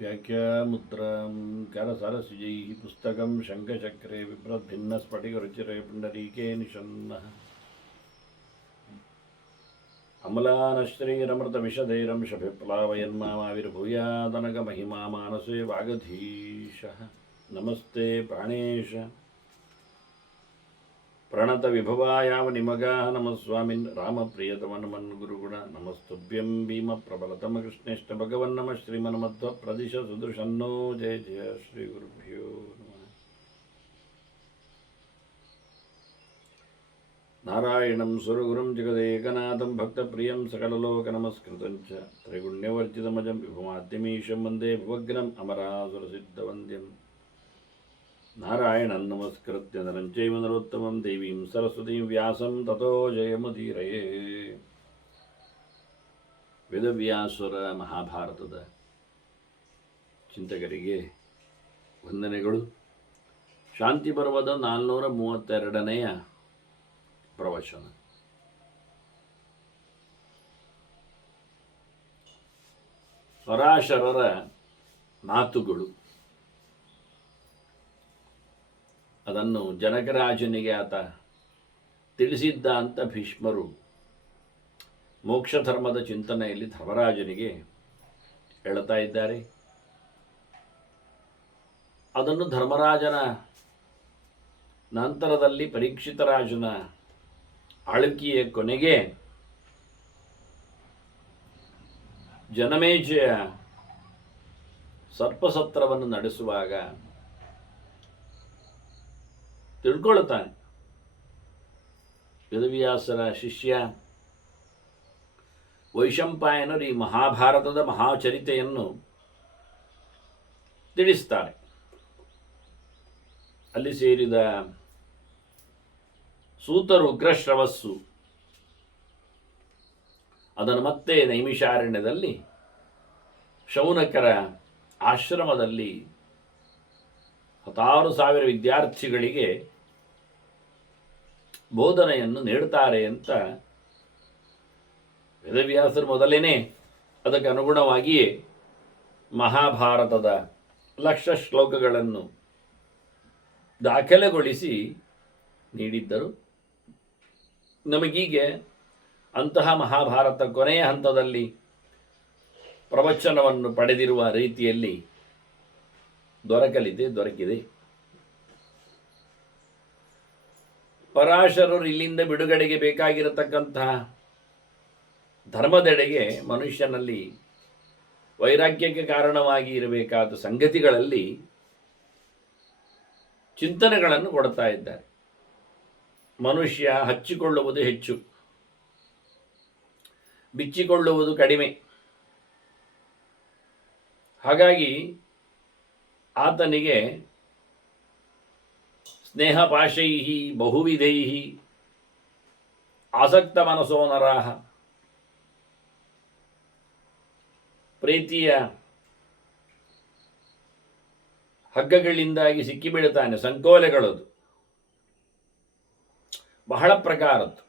व्याख्यामुद्रां करसरसिजैः पुस्तकं शङ्खचक्रे बिभ्रद्भिन्नस्फटिकरुचिरे पुण्डरीके निषण्णः अमलानश्रीरमृतविशदैरंशभिप्लावयन्माविर्भूयादनगमहिमा मानसे वागधीशः नमस्ते प्राणेश प्रणतविभवायावनिमगाः नमः स्वामिन् रामप्रियतमन्मन् गुरुगुण नमस्तुभ्यं भीमप्रबलतमकृष्णेष्ट भगवन् नमः श्रीमन्मध्वप्रदिश सुदृशन्नो जय जय श्रीगुरुभ्यो नमः नारायणं सुरगुरुं जगदेकनाथं भक्तप्रियं सकललोकनमस्कृतं च त्रैगुण्यवर्जितमजं विभुमाद्यमीशं वन्दे भुवग्नम् अमरासुरसिद्धवन्द्यम् नारायणं नमस्कृत्य नरं चैव नरोत्तमं देवीं सरस्वतीं व्यासं ततो जयमुदीरये ವೇದವ್ಯಾಸರ ಮಹಾಭಾರತದ ಚಿಂತಕರಿಗೆ ವಂದನೆಗಳು. ಶಾಂತಿ ಪರ್ವದ 432ನೆಯ ಪ್ರವಚನ. ಪರಾಶರರ ಮಾತುಗಳು. ಅದನ್ನು ಜನಕರಾಜನಿಗೆ ಆತ ತಿಳಿಸಿದ್ದ ಅಂತ ಭೀಷ್ಮರು ಮೋಕ್ಷ ಧರ್ಮದ ಚಿಂತನೆಯಲ್ಲಿ ಧರ್ಮರಾಜನಿಗೆ ಹೇಳ್ತಾ ಇದ್ದಾರೆ. ಅದನ್ನು ಧರ್ಮರಾಜನ ನಂತರದಲ್ಲಿ ಪರೀಕ್ಷಿತ ರಾಜನ ಆಳ್ವಿಕೆಯ ಕೊನೆಗೆ ಜನಮೇಜಯ ಸರ್ಪಸತ್ರವನ್ನು ನಡೆಸುವಾಗ ತಿಳ್ಕೊಳ್ತಾನೆ. ವೇದವ್ಯಾಸರ ಶಿಷ್ಯ ವೈಶಂಪಾಯನರು ಈ ಮಹಾಭಾರತದ ಮಹಾಚರಿತೆಯನ್ನು ತಿಳಿಸ್ತಾರೆ. ಅಲ್ಲಿ ಸೇರಿದ ಸೂತರು ಉಗ್ರಶ್ರವಸ್ಸು ಅದನ್ನು ಮತ್ತೆ ನೈಮಿಷಾರಣ್ಯದಲ್ಲಿ ಶೌನಕರ ಆಶ್ರಮದಲ್ಲಿ 10,000 ವಿದ್ಯಾರ್ಥಿಗಳಿಗೆ ಬೋಧನೆಯನ್ನು ನೀಡುತ್ತಾರೆ ಅಂತ ವೇದವ್ಯಾಸರು ಮೊದಲೇನೆ ಅದಕ್ಕೆ ಅನುಗುಣವಾಗಿಯೇ ಮಹಾಭಾರತದ 1,00,000 ಶ್ಲೋಕಗಳನ್ನು ದಾಖಲೆಗೊಳಿಸಿ ನೀಡಿದ್ದರು. ನಮಗೀಗೆ ಅಂತಹ ಮಹಾಭಾರತ ಕೊನೆಯ ಹಂತದಲ್ಲಿ ಪ್ರವಚನವನ್ನು ಪಡೆದಿರುವ ರೀತಿಯಲ್ಲಿ ದೊರಕಿದೆ. ಪರಾಶರರು ಇಲ್ಲಿಂದ ಬಿಡುಗಡೆಗೆ ಬೇಕಾಗಿರತಕ್ಕಂತಹ ಧರ್ಮದೆಡೆಗೆ ಮನುಷ್ಯನಲ್ಲಿ ವೈರಾಗ್ಯಕ್ಕೆ ಕಾರಣವಾಗಿ ಇರಬೇಕಾದ ಸಂಗತಿಗಳಲ್ಲಿ ಚಿಂತನೆಗಳನ್ನು ಕೊಡ್ತಾ ಇದ್ದಾರೆ. ಮನುಷ್ಯ ಹಚ್ಚಿಕೊಳ್ಳುವುದು ಹೆಚ್ಚು, ಬಿಚ್ಚಿಕೊಳ್ಳುವುದು ಕಡಿಮೆ. ಹಾಗಾಗಿ ಆತನಿಗೆ ಸ್ನೇಹಪಾಶೈ ಬಹುವಿಧೈ ಆಸಕ್ತ ಮನಸೋ ನರಾಹ, ಪ್ರೀತಿಯ ಹಗ್ಗಗಳಿಂದಾಗಿ ಸಿಕ್ಕಿಬೀಳುತ್ತಾನೆ. ಸಂಕೋಲೆಗಳದು ಬಹಳ ಪ್ರಕಾರದ್ದು.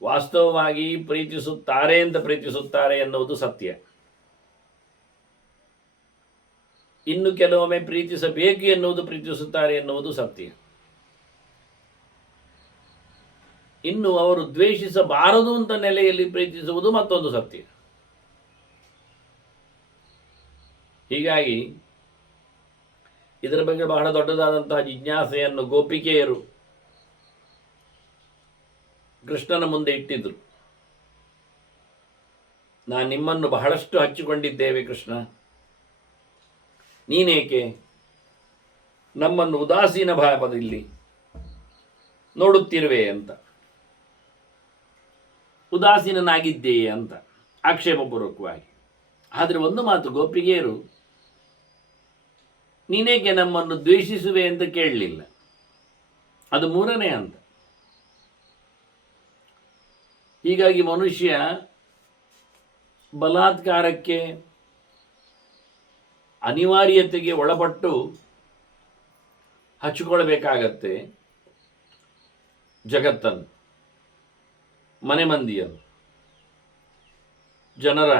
ವಾಸ್ತವವಾಗಿ ಪ್ರೀತಿಸುತ್ತಾರೆ ಅಂತ ಪ್ರೀತಿಸುತ್ತಾರೆ ಎನ್ನುವುದು ಸತ್ಯ. ಇನ್ನು ಕೆಲವೊಮ್ಮೆ ಪ್ರೀತಿಸಬೇಕು ಎನ್ನುವುದು ಪ್ರೀತಿಸುತ್ತಾರೆ ಎನ್ನುವುದು ಸತ್ಯ. ಇನ್ನು ಅವರು ದ್ವೇಷಿಸಬಾರದು ಅಂತ ನೆಲೆಯಲ್ಲಿ ಪ್ರೀತಿಸುವುದು ಮತ್ತೊಂದು ಸತ್ಯ. ಹೀಗಾಗಿ ಇದರ ಬಗ್ಗೆ ಬಹಳ ದೊಡ್ಡದಾದಂತಹ ಜಿಜ್ಞಾಸೆಯನ್ನು ಗೋಪಿಕೆಯರು ಕೃಷ್ಣನ ಮುಂದೆ ಇಟ್ಟಿದ್ರು. ನಾನು ನಿಮ್ಮನ್ನು ಬಹಳಷ್ಟು ಹಚ್ಚಿಕೊಂಡಿದ್ದೇವೆ ಕೃಷ್ಣ, ನೀನೇಕೆ ನಮ್ಮನ್ನು ಉದಾಸೀನ ಭಾವದಲ್ಲಿ ನೋಡುತ್ತಿರುವೆ ಅಂತ, ಉದಾಸೀನನಾಗಿದ್ದೇಯೇ ಅಂತ ಆಕ್ಷೇಪಪೂರ್ವಕವಾಗಿ. ಆದರೆ ಒಂದು ಮಾತು, ಗೋಪಿಗೆಯರು ನೀನೇಕೆ ನಮ್ಮನ್ನು ದ್ವೇಷಿಸುವೆ ಅಂತ ಕೇಳಲಿಲ್ಲ. ಅದು 3ನೇ ಹಂತ. ಹೀಗಾಗಿ ಮನುಷ್ಯ ಬಲಾತ್ಕಾರಕ್ಕೆ ಅನಿವಾರ್ಯತೆಗೆ ಒಳಪಟ್ಟು ಹಚ್ಚಿಕೊಳ್ಳಬೇಕಾಗತ್ತೆ ಜಗತ್ತನ್ನು, ಮನೆ ಮಂದಿಯನ್ನು. ಜನರ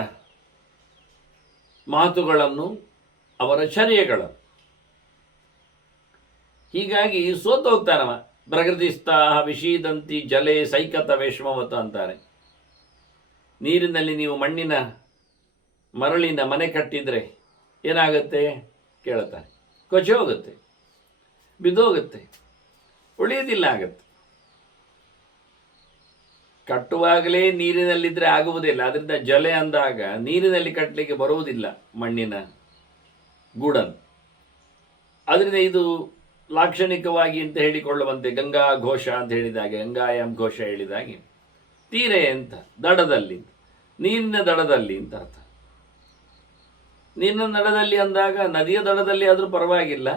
ಮಾತುಗಳನ್ನು ಅವರ ಚರ್ಯಗಳು. ಹೀಗಾಗಿ ಸೋತು ಹೋಗ್ತಾನವ. ಪ್ರಕೃತಿಸ್ಥಾಹ ವಿಷೀದಂತಿ ಜಲೆ ಸೈಕತ ವೇಶ್ಮವತ ಅಂತಾರೆ. ನೀರಿನಲ್ಲಿ ನೀವು ಮರಳಿನ ಮನೆ ಕಟ್ಟಿದರೆ ಏನಾಗುತ್ತೆ ಕೇಳುತ್ತಾರೆ. ಕೊಚ್ಚಿ ಹೋಗುತ್ತೆ, ಬಿದ್ದೋಗುತ್ತೆ, ಉಳಿಯೋದಿಲ್ಲ ಆಗತ್ತೆ. ಕಟ್ಟುವಾಗಲೇ ನೀರಿನಲ್ಲಿದ್ದರೆ ಆಗುವುದಿಲ್ಲ. ಅದರಿಂದ ಜಲೆ ಅಂದಾಗ ನೀರಿನಲ್ಲಿ ಕಟ್ಟಲಿಕ್ಕೆ ಬರುವುದಿಲ್ಲ ಮಣ್ಣಿನ ಗೂಡನ್ನು. ಅದರಿಂದ ಇದು ಲಾಕ್ಷಣಿಕವಾಗಿ ಅಂತ ಹೇಳಿಕೊಳ್ಳುವಂತೆ ಗಂಗಾ ಘೋಷ ಅಂತ ಹೇಳಿದಾಗೆ, ಗಂಗಾಯಾಮ್ ಘೋಷ ಹೇಳಿದಾಗೆ ತೀರೆ ಅಂತ ದಡದಲ್ಲಿ, ನೀರಿನ ದಡದಲ್ಲಿ ಅಂತ ಅರ್ಥ. ನೀರಿನ ದಡದಲ್ಲಿ ಅಂದಾಗ ನದಿಯ ದಡದಲ್ಲಿ ಆದರೂ ಪರವಾಗಿಲ್ಲ,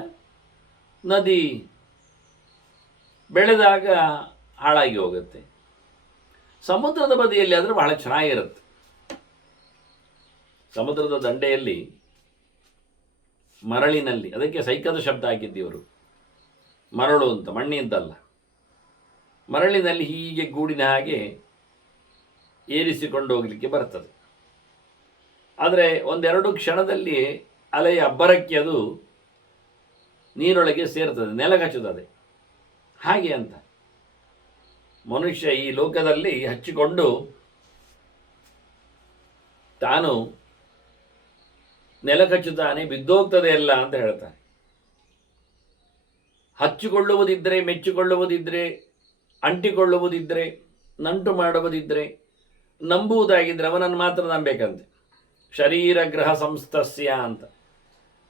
ನದಿ ಬೆಳೆದಾಗ ಹಾಳಾಗಿ ಹೋಗುತ್ತೆ. ಸಮುದ್ರದ ಬದಿಯಲ್ಲಿ ಆದರೆ ಬಹಳ ಚೆನ್ನಾಗಿರುತ್ತೆ. ಸಮುದ್ರದ ದಂಡೆಯಲ್ಲಿ ಮರಳಿನಲ್ಲಿ, ಅದಕ್ಕೆ ಸೈಕದ ಶಬ್ದ ಹಾಕಿದ್ದೀವರು, ಮರಳು ಅಂತ, ಮಣ್ಣಿ ಅಂತಲ್ಲ. ಮರಳಿನಲ್ಲಿ ಹೀಗೆ ಗೂಡಿನ ಹಾಗೆ ಏರಿಸಿಕೊಂಡು ಹೋಗಲಿಕ್ಕೆ ಬರ್ತದೆ. ಆದರೆ ಒಂದೆರಡು ಕ್ಷಣದಲ್ಲಿ ಅಲೆಯ ಅಬ್ಬರಕ್ಕೆ ಅದು ನೀರೊಳಗೆ ಸೇರ್ತದೆ, ನೆಲಗಚ್ಚುತ್ತದೆ. ಹಾಗೆ ಅಂತ ಮನುಷ್ಯ ಈ ಲೋಕದಲ್ಲಿ ಹಚ್ಚಿಕೊಂಡು ತಾನು ನೆಲಕಚ್ಚುತ್ತಾನೆ, ಬಿದ್ದೋಗ್ತದೆ ಎಲ್ಲ ಅಂತ ಹೇಳ್ತಾನೆ. ಹಚ್ಚಿಕೊಳ್ಳುವುದಿದ್ದರೆ, ಮೆಚ್ಚಿಕೊಳ್ಳುವುದಿದ್ದರೆ, ಅಂಟಿಕೊಳ್ಳುವುದಿದ್ದರೆ, ನಂಟು ಮಾಡುವುದಿದ್ದರೆ, ನಂಬುವುದಾಗಿದ್ದರೆ ಅವನನ್ನು ಮಾತ್ರ ನಂಬೇಕಂತೆ. ಶರೀರ ಗ್ರಹ ಸಂಸ್ಥಸ್ಯ ಅಂತ.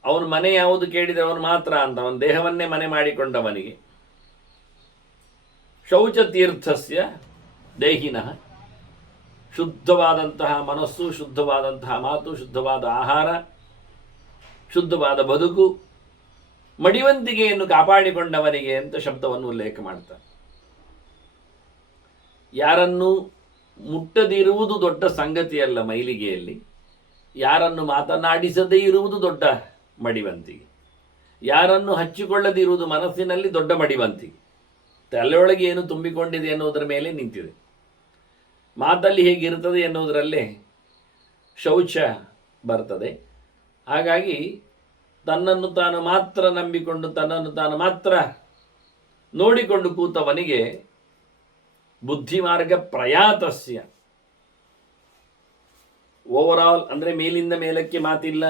ಅವನು ಮನೆ ಯಾವುದು ಕೇಳಿದರೆ ಅವನು ಮಾತ್ರ ಅಂತ, ಅವನ ದೇಹವನ್ನೇ ಮನೆ ಮಾಡಿಕೊಂಡವನಿಗೆ. ಶೌಚ ತೀರ್ಥಸ್ಯ ದೇಹಿನಃ. ಶುದ್ಧವಾದಂತಹ ಮನಸ್ಸು, ಶುದ್ಧವಾದಂತಹ ಮಾತು, ಶುದ್ಧವಾದ ಆಹಾರ, ಶುದ್ಧವಾದ ಬದುಕು, ಮಡಿವಂತಿಗೆಯನ್ನು ಕಾಪಾಡಿಕೊಂಡವನಿಗೆ ಅಂತ ಶಬ್ದವನ್ನು ಉಲ್ಲೇಖ ಮಾಡ್ತಾರೆ. ಯಾರನ್ನು ಮುಟ್ಟದಿರುವುದು ದೊಡ್ಡ ಸಂಗತಿಯಲ್ಲ ಮೈಲಿಗೆಯಲ್ಲಿ. ಯಾರನ್ನು ಮಾತನಾಡಿಸದೇ ಇರುವುದು ದೊಡ್ಡ ಮಡಿವಂತಿಗೆ. ಯಾರನ್ನು ಹಚ್ಚಿಕೊಳ್ಳದಿರುವುದು ಮನಸ್ಸಿನಲ್ಲಿ ದೊಡ್ಡ ಮಡಿವಂತಿಗೆ. ತಲೆಯೊಳಗೆ ಏನು ತುಂಬಿಕೊಂಡಿದೆ ಎನ್ನುವುದರ ಮೇಲೆ ನಿಂತಿದೆ. ಮಾತಲ್ಲಿ ಹೇಗಿರ್ತದೆ ಎನ್ನುವುದರಲ್ಲೇ ಶೌಚ ಬರ್ತದೆ. ಹಾಗಾಗಿ ತನ್ನನ್ನು ತಾನು ಮಾತ್ರ ನಂಬಿಕೊಂಡು, ತನ್ನನ್ನು ತಾನು ಮಾತ್ರ ನೋಡಿಕೊಂಡು ಕೂತವನಿಗೆ ಬುದ್ಧಿಮಾರ್ಗ ಪ್ರಯಾತಸ್ಯ. ಓವರಾಲ್ ಅಂದರೆ ಮೇಲಿಂದ ಮೇಲಕ್ಕೆ ಮಾತಿಲ್ಲ,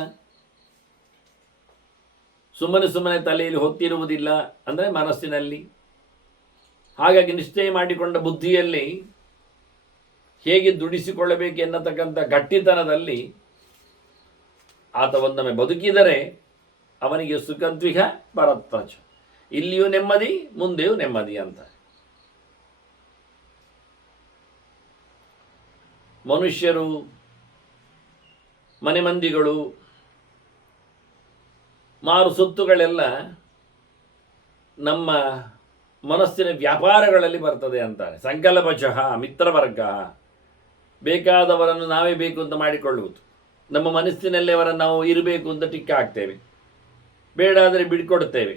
ಸುಮ್ಮನೆ ತಲೆಯಲ್ಲಿ ಹೊತ್ತಿರುವುದಿಲ್ಲ ಅಂದರೆ ಮನಸ್ಸಿನಲ್ಲಿ. ಹಾಗಾಗಿ ನಿಶ್ಚಯ ಮಾಡಿಕೊಂಡ ಬುದ್ಧಿಯಲ್ಲಿ ಹೇಗೆ ದುಡಿಸಿಕೊಳ್ಳಬೇಕು ಎನ್ನತಕ್ಕಂಥ ಗಟ್ಟಿತನದಲ್ಲಿ ಆತ ಒಂದೊಮ್ಮೆ ಬದುಕಿದರೆ ಅವನಿಗೆ ಸುಖದ್ವಿಹ ಪರತ್ತಚ. ಇಲ್ಲಿಯೂ ನೆಮ್ಮದಿ, ಮುಂದೆಯೂ ನೆಮ್ಮದಿ ಅಂತ. ಮನುಷ್ಯರು, ಮನೆ ಮಂದಿಗಳು, ಮಾರು ಸೊತ್ತುಗಳೆಲ್ಲ ನಮ್ಮ ಮನಸ್ಸಿನ ವ್ಯಾಪಾರಗಳಲ್ಲಿ ಬರ್ತದೆ ಅಂತಾರೆ. ಸಂಕಲ್ಪಶಃ ಮಿತ್ರವರ್ಗ. ಬೇಕಾದವರನ್ನು ನಾವೇ ಬೇಕು ಅಂತ ಮಾಡಿಕೊಳ್ಳುವುದು. ನಮ್ಮ ಮನಸ್ಸಿನಲ್ಲಿ ಅವರನ್ನು ನಾವು ಇರಬೇಕು ಅಂತ ಟಿಕ್ಕ ಹಾಕ್ತೇವೆ, ಬೇಡ ಆದರೆ ಬಿಡ್ಕೊಡ್ತೇವೆ.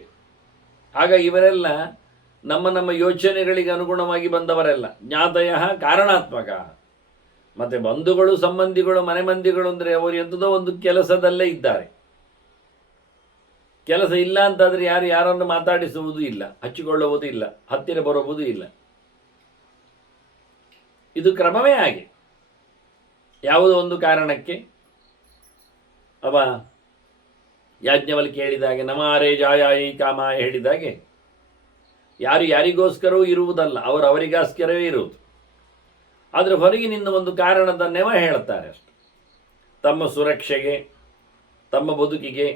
ಆಗ ಇವರೆಲ್ಲ ನಮ್ಮ ಯೋಚನೆಗಳಿಗೆ ಅನುಗುಣವಾಗಿ ಬಂದವರೆಲ್ಲ. ಜ್ಞಾತಯ ಕಾರಣಾತ್ಮಕ. ಮತ್ತು ಬಂಧುಗಳು, ಸಂಬಂಧಿಗಳು, ಮನೆ ಮಂದಿಗಳು ಅಂದರೆ ಅವರು ಎಂಥದೋ ಒಂದು ಕೆಲಸದಲ್ಲೇ ಇದ್ದಾರೆ. ಕೆಲಸ ಇಲ್ಲ ಅಂತಾದರೆ ಯಾರನ್ನು ಮಾತಾಡಿಸುವುದೂ ಇಲ್ಲ, ಹಚ್ಚಿಕೊಳ್ಳುವುದೂ ಇಲ್ಲ, ಹತ್ತಿರ ಬರುವುದೂ ಇಲ್ಲ. ಇದು ಕ್ರಮವೇ ಹಾಗೆ. ಯಾವುದೋ ಒಂದು ಕಾರಣಕ್ಕೆ ಅವ ಯಾಜ್ಞವಲ್ಕ್ಯ ಹೇಳಿದಾಗೆ, ನಮಾರೇ ಜಾಯಾಯಿ ಕಾಮಾಯ ಹೇಳಿದಾಗೆ, ಯಾರು ಯಾರಿಗೋಸ್ಕರವೂ ಇರುವುದಲ್ಲ, ಅವರಿಗೋಸ್ಕರವೇ ಇರುವುದು. ಆದರೆ ಹೊರಗಿನಿಂದ ಒಂದು ಕಾರಣದ ನೆವ ಹೇಳ್ತಾರೆ ಅಷ್ಟು. ತಮ್ಮ ಸುರಕ್ಷೆಗೆ, ತಮ್ಮ ಬದುಕಿಗೆ,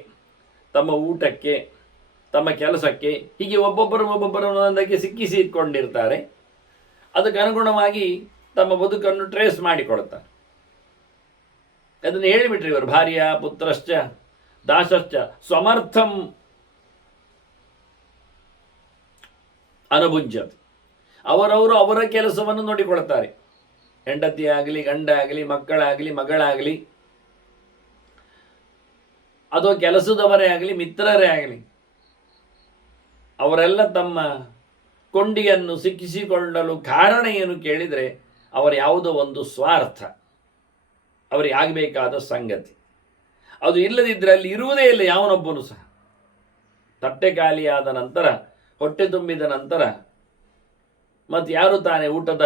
ತಮ್ಮ ಊಟಕ್ಕೆ, ತಮ್ಮ ಕೆಲಸಕ್ಕೆ, ಹೀಗೆ ಒಬ್ಬೊಬ್ಬರೊಂದಕ್ಕೆ ಸಿಕ್ಕಿಸಿ ಇಟ್ಕೊಂಡಿರ್ತಾರೆ. ಅದಕ್ಕೆ ಅನುಗುಣವಾಗಿ ತಮ್ಮ ಬದುಕನ್ನು ಟ್ರೇಸ್ ಮಾಡಿಕೊಳ್ತಾರೆ. ಅದನ್ನು ಹೇಳಿಬಿಟ್ರಿ ಇವರು. ಭಾರ್ಯ ಪುತ್ರಶ್ಚ ದಾಸಶ್ಚ ಸ್ವಮರ್ಥಂ ಅನುಭುಂಜತ್. ಅವರವರು ಅವರ ಕೆಲಸವನ್ನು ನೋಡಿಕೊಳ್ತಾರೆ. ಹೆಂಡತಿ ಆಗಲಿ, ಗಂಡ ಆಗಲಿ, ಮಕ್ಕಳಾಗಲಿ, ಮಗಳಾಗಲಿ, ಅಥವಾ ಕೆಲಸದವರೇ ಆಗಲಿ, ಮಿತ್ರರೇ ಆಗಲಿ, ಅವರೆಲ್ಲ ತಮ್ಮ ಕೊಂಡಿಯನ್ನು ಸಿಕ್ಕಿಸಿಕೊಳ್ಳಲು ಕಾರಣ ಏನು ಕೇಳಿದರೆ ಅವರ ಯಾವುದೋ ಒಂದು ಸ್ವಾರ್ಥ, ಅವರಿಗೆ ಆಗಬೇಕಾದ ಸಂಗತಿ. ಅದು ಇಲ್ಲದಿದ್ದರೆ ಅಲ್ಲಿ ಇರುವುದೇ ಇಲ್ಲ ಯಾವನೊಬ್ಬನು ಸಹ. ತಟ್ಟೆ ಖಾಲಿಯಾದ ನಂತರ, ಹೊಟ್ಟೆ ತುಂಬಿದ ನಂತರ ಮತ್ತು ಯಾರು ತಾನೇ ಊಟದ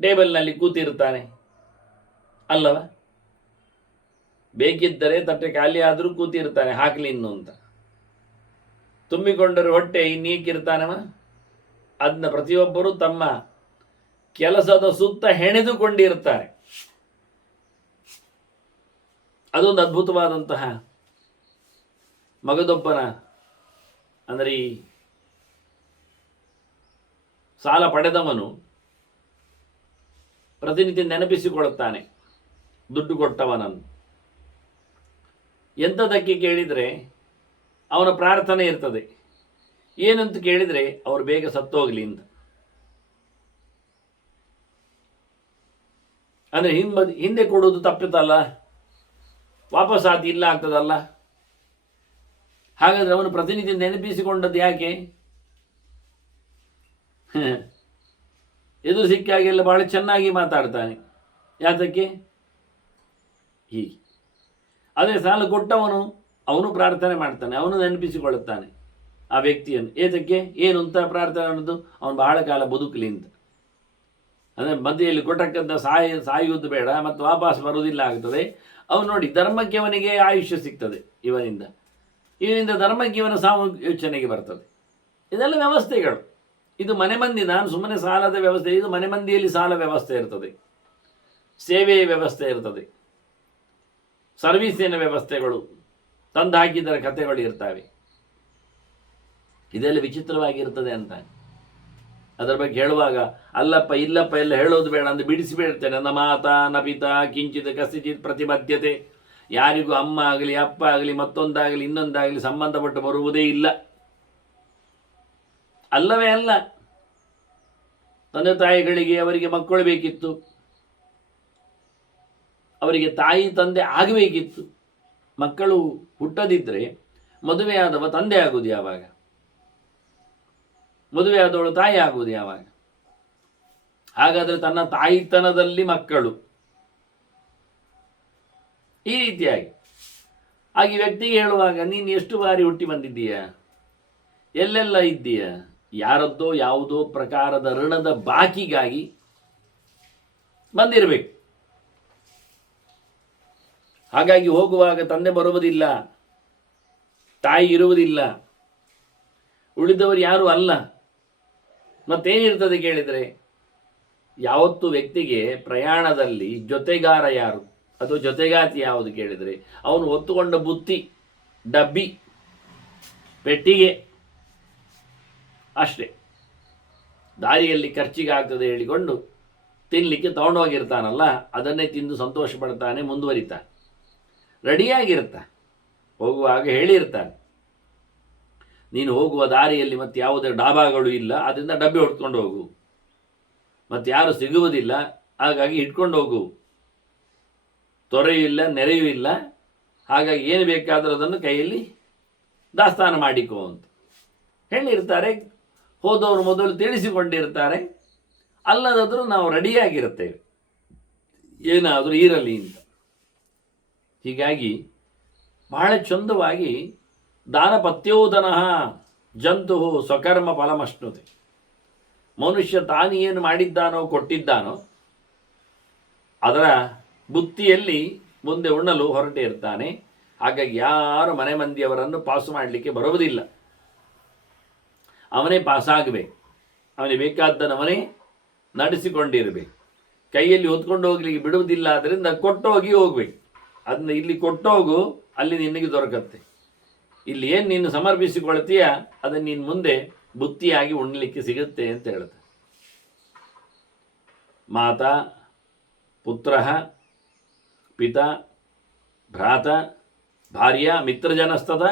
ಟೇಬಲ್ನಲ್ಲಿ ಕೂತಿರ್ತಾನೆ ಅಲ್ಲವ? ಬೇಕಿದ್ದರೆ ತಟ್ಟೆ ಖಾಲಿ ಆದರೂ ಕೂತಿರ್ತಾನೆ, ಹಾಕಲಿ ಇನ್ನು ಅಂತ. ತುಂಬಿಕೊಂಡರೆ ಹೊಟ್ಟೆ ಇನ್ನೇಕಿರ್ತಾನವ? ಅದನ್ನ ಪ್ರತಿಯೊಬ್ಬರೂ ತಮ್ಮ ಕೆಲಸದ ಸುತ್ತ ಹೆಣೆದುಕೊಂಡಿರ್ತಾರೆ. ಅದೊಂದು ಅದ್ಭುತವಾದಂತಹ ಮಗದೊಬ್ಬನ, ಅಂದರೆ ಈ ಸಾಲ ಪಡೆದವನು ಪ್ರತಿನಿತ್ಯ ನೆನಪಿಸಿಕೊಳ್ಳುತ್ತಾನೆ ದುಡ್ಡು ಕೊಟ್ಟವನನ್ನು. ಎಂಥದಕ್ಕೆ ಕೇಳಿದರೆ ಅವನ ಪ್ರಾರ್ಥನೆ ಇರ್ತದೆ. ಏನಂತ ಕೇಳಿದರೆ ಅವರು ಬೇಗ ಸತ್ತೋಗಲಿ ಅಂತ. ಅಂದರೆ ಹಿಂದೆ ಕೊಡುವುದು ತಪ್ಪಿತಲ್ಲ, ವಾಪಸ್ ಆತಿ ಇಲ್ಲ ಆಗ್ತದಲ್ಲ. ಹಾಗಾದರೆ ಅವನು ಪ್ರತಿನಿತ್ಯ ನೆನಪಿಸಿಕೊಂಡದ್ದು ಯಾಕೆ? ಎದುರು ಸಿಕ್ಕಾಗೆಲ್ಲ ಬಹಳ ಚೆನ್ನಾಗಿ ಮಾತಾಡ್ತಾನೆ. ಯಾತಕ್ಕೆ? ಹೀಗೆ. ಅದೇ ಸಾಲ ಕೊಟ್ಟವನು ಅವನು ಪ್ರಾರ್ಥನೆ ಮಾಡ್ತಾನೆ, ಅವನು ನೆನಪಿಸಿಕೊಳ್ಳುತ್ತಾನೆ ಆ ವ್ಯಕ್ತಿಯನ್ನು. ಏತಕ್ಕೆ? ಏನು ಅಂತ ಪ್ರಾರ್ಥನೆ ಅನ್ನೋದು, ಅವನು ಬಹಳ ಕಾಲ ಬದುಕಲಿ ಅಂತ. ಅಂದರೆ ಮಧ್ಯೆಯಲ್ಲಿ ಕೊಟ್ಟಕ್ಕಂಥ ಸಾಯುವುದು ಬೇಡ ಮತ್ತು ವಾಪಸ್ ಬರುವುದಿಲ್ಲ ಆಗ್ತದೆ. ಅವನು ನೋಡಿ, ಧರ್ಮಕ್ಕೆ ಅವನಿಗೆ ಆಯುಷ್ಯ ಸಿಗ್ತದೆ. ಇವನಿಂದ ಧರ್ಮಕ್ಕೆ ಇವನ ಸಾವು ಯೋಚನೆಗೆ ಬರ್ತದೆ. ಇದೆಲ್ಲ ವ್ಯವಸ್ಥೆಗಳು. ಇದು ಮನೆ ಮಂದಿ, ನಾನು ಸುಮ್ಮನೆ ಸಾಲದ ವ್ಯವಸ್ಥೆ, ಇದು ಮನೆ ಮಂದಿಯಲ್ಲಿ ಸಾಲ ವ್ಯವಸ್ಥೆ ಇರ್ತದೆ, ಸೇವೆಯ ವ್ಯವಸ್ಥೆ ಇರ್ತದೆ, ಸರ್ವೀಸಿನ ವ್ಯವಸ್ಥೆಗಳು, ತಂದು ಹಾಕಿದರ ಕಥೆಗಳು ಇರ್ತವೆ. ಇದೆಲ್ಲ ವಿಚಿತ್ರವಾಗಿರ್ತದೆ ಅಂತ ಅದರ ಬಗ್ಗೆ ಹೇಳುವಾಗ ಅಲ್ಲಪ್ಪ ಇಲ್ಲಪ್ಪ ಎಲ್ಲ ಹೇಳೋದು ಬೇಡ ಅಂತ ಬಿಡಿಸಿಬಿಡ್ತೇನೆ. ನನ್ನ ಮಾತಾ ನ ಪಿತಾ ಕಿಂಚಿತ್ ಕಸಿಚಿತ್ ಪ್ರತಿಬದ್ಧತೆ. ಯಾರಿಗೂ ಅಮ್ಮ ಆಗಲಿ ಅಪ್ಪ ಆಗಲಿ ಮತ್ತೊಂದಾಗಲಿ ಇನ್ನೊಂದಾಗಲಿ ಸಂಬಂಧಪಟ್ಟು ಬರುವುದೇ ಇಲ್ಲ. ಅಲ್ಲವೇ ಅಲ್ಲ. ತಂದೆ ತಾಯಿಗಳಿಗೆ ಅವರಿಗೆ ಮಕ್ಕಳು ಬೇಕಿತ್ತು, ಅವರಿಗೆ ತಾಯಿ ತಂದೆ ಆಗಬೇಕಿತ್ತು. ಮಕ್ಕಳು ಹುಟ್ಟದಿದ್ದರೆ ಮದುವೆಯಾದವ ತಂದೆ ಆಗುವುದು ಯಾವಾಗ? ಮದುವೆಯಾದವಳು ತಾಯಿ ಆಗುವುದು ಯಾವಾಗ? ಹಾಗಾದರೆ ತನ್ನ ತಾಯಿತನದಲ್ಲಿ ಮಕ್ಕಳು ಈ ರೀತಿಯಾಗಿ ಹಾಗೆ ವ್ಯಕ್ತಿಗೆ ಹೇಳುವಾಗ, ನೀನು ಎಷ್ಟು ಬಾರಿ ಹುಟ್ಟಿ ಬಂದಿದ್ದೀಯ, ಎಲ್ಲೆಲ್ಲ ಇದ್ದೀಯ, ಯಾರದ್ದೋ ಯಾವುದೋ ಪ್ರಕಾರದ ಋಣದ ಬಾಕಿಗಾಗಿ ಬಂದಿರಬೇಕು. ಹಾಗಾಗಿ ಹೋಗುವಾಗ ತಂದೆ ಬರುವುದಿಲ್ಲ, ತಾಯಿ ಇರುವುದಿಲ್ಲ, ಉಳಿದವರು ಯಾರೂ ಅಲ್ಲ. ಮತ್ತೇನಿರ್ತದೆ ಕೇಳಿದರೆ, ಯಾವತ್ತು ವ್ಯಕ್ತಿಗೆ ಪ್ರಯಾಣದಲ್ಲಿ ಜೊತೆಗಾರ ಯಾರು ಅಥವಾ ಜೊತೆಗಾತಿ ಯಾವುದು ಕೇಳಿದರೆ, ಅವನು ಹೊತ್ತುಕೊಂಡ ಬುತ್ತಿ, ಡಬ್ಬಿ, ಪೆಟ್ಟಿಗೆ ಅಷ್ಟೇ. ದಾರಿಯಲ್ಲಿ ಖರ್ಚಿಗೆ ಆಗ್ತದೆ ಹೇಳಿಕೊಂಡು ತಿನ್ನಲಿಕ್ಕೆ ತಗೊಂಡೋಗಿರ್ತಾನಲ್ಲ, ಅದನ್ನೇ ತಿಂದು ಸಂತೋಷ ಪಡ್ತಾನೆ, ಮುಂದುವರಿತಾನೆ, ರೆಡಿಯಾಗಿರ್ತಾನೆ. ಹೋಗುವಾಗ ಹೇಳಿರ್ತಾನೆ, ನೀನು ಹೋಗುವ ದಾರಿಯಲ್ಲಿ ಮತ್ತೆ ಯಾವುದೇ ಡಾಬಾಗಳು ಇಲ್ಲ, ಅದರಿಂದ ಡಬ್ಬಿ ಹೊಡ್ಕೊಂಡು ಹೋಗು, ಮತ್ತು ಯಾರು ಸಿಗುವುದಿಲ್ಲ, ಹಾಗಾಗಿ ಇಟ್ಕೊಂಡು ಹೋಗು, ತೊರೆಯೂ ಇಲ್ಲ ನೆರೆಯೂ ಇಲ್ಲ, ಹಾಗಾಗಿ ಏನು ಬೇಕಾದರೂ ಅದನ್ನು ಕೈಯಲ್ಲಿ ದಾಸ್ತಾನು ಮಾಡಿಕೋ ಅಂತ ಹೇಳಿರ್ತಾರೆ. ಹೋದವರು ಮೊದಲು ತಿಳಿಸಿಕೊಂಡಿರ್ತಾರೆ. ಅಲ್ಲದಾದರೂ ನಾವು ರೆಡಿಯಾಗಿರುತ್ತೇವೆ, ಏನಾದರೂ ಇರಲಿ ಅಂತ. ಹೀಗಾಗಿ ಬಹಳ ಚಂದವಾಗಿ ದಾನಪತ್ಯೋದನಃ ಜಂತು ಸ್ವಕರ್ಮ ಫಲಮಶ್ನುತೆ. ಮನುಷ್ಯ ತಾನು ಏನು ಮಾಡಿದ್ದಾನೋ ಕೊಟ್ಟಿದ್ದಾನೋ ಅದರ ಬುತ್ತಿಯಲ್ಲಿ ಮುಂದೆ ಉಣ್ಣಲು ಹೊರಟೇ ಇರ್ತಾನೆ. ಹಾಗಾಗಿ ಯಾರು ಮನೆ ಮಂದಿಯವರನ್ನು ಪಾಸು ಮಾಡಲಿಕ್ಕೆ ಬರುವುದಿಲ್ಲ. ಅವನೇ ಪಾಸಾಗಬೇಕು, ಅವನಿಗೆ ಬೇಕಾದ್ದನ್ನು ಅವನೇ ನಡೆಸಿಕೊಂಡಿರಬೇಕು. ಕೈಯಲ್ಲಿ ಹೊತ್ಕೊಂಡು ಹೋಗ್ಲಿಕ್ಕೆ ಬಿಡುವುದಿಲ್ಲ, ಆದ್ದರಿಂದ ಕೊಟ್ಟೋಗಿ ಹೋಗ್ಬೇಕು. ಅದನ್ನ ಇಲ್ಲಿ ಕೊಟ್ಟೋಗು, ಅಲ್ಲಿ ನಿನಗೆ ದೊರಕತ್ತೆ. ಇಲ್ಲಿ ಏನು ನೀನು ಸಮರ್ಪಿಸಿಕೊಳ್ತೀಯ ಅದನ್ನು ನೀನು ಮುಂದೆ ಬುತ್ತಿಯಾಗಿ ಉಣ್ಲಿಕ್ಕೆ ಸಿಗುತ್ತೆ ಅಂತ ಹೇಳುತ್ತೆ. ಮಾತಾ ಪುತ್ರ ಪಿತಾ ಭ್ರಾತ ಭಾರ್ಯ ಮಿತ್ರಜನಸ್ತದ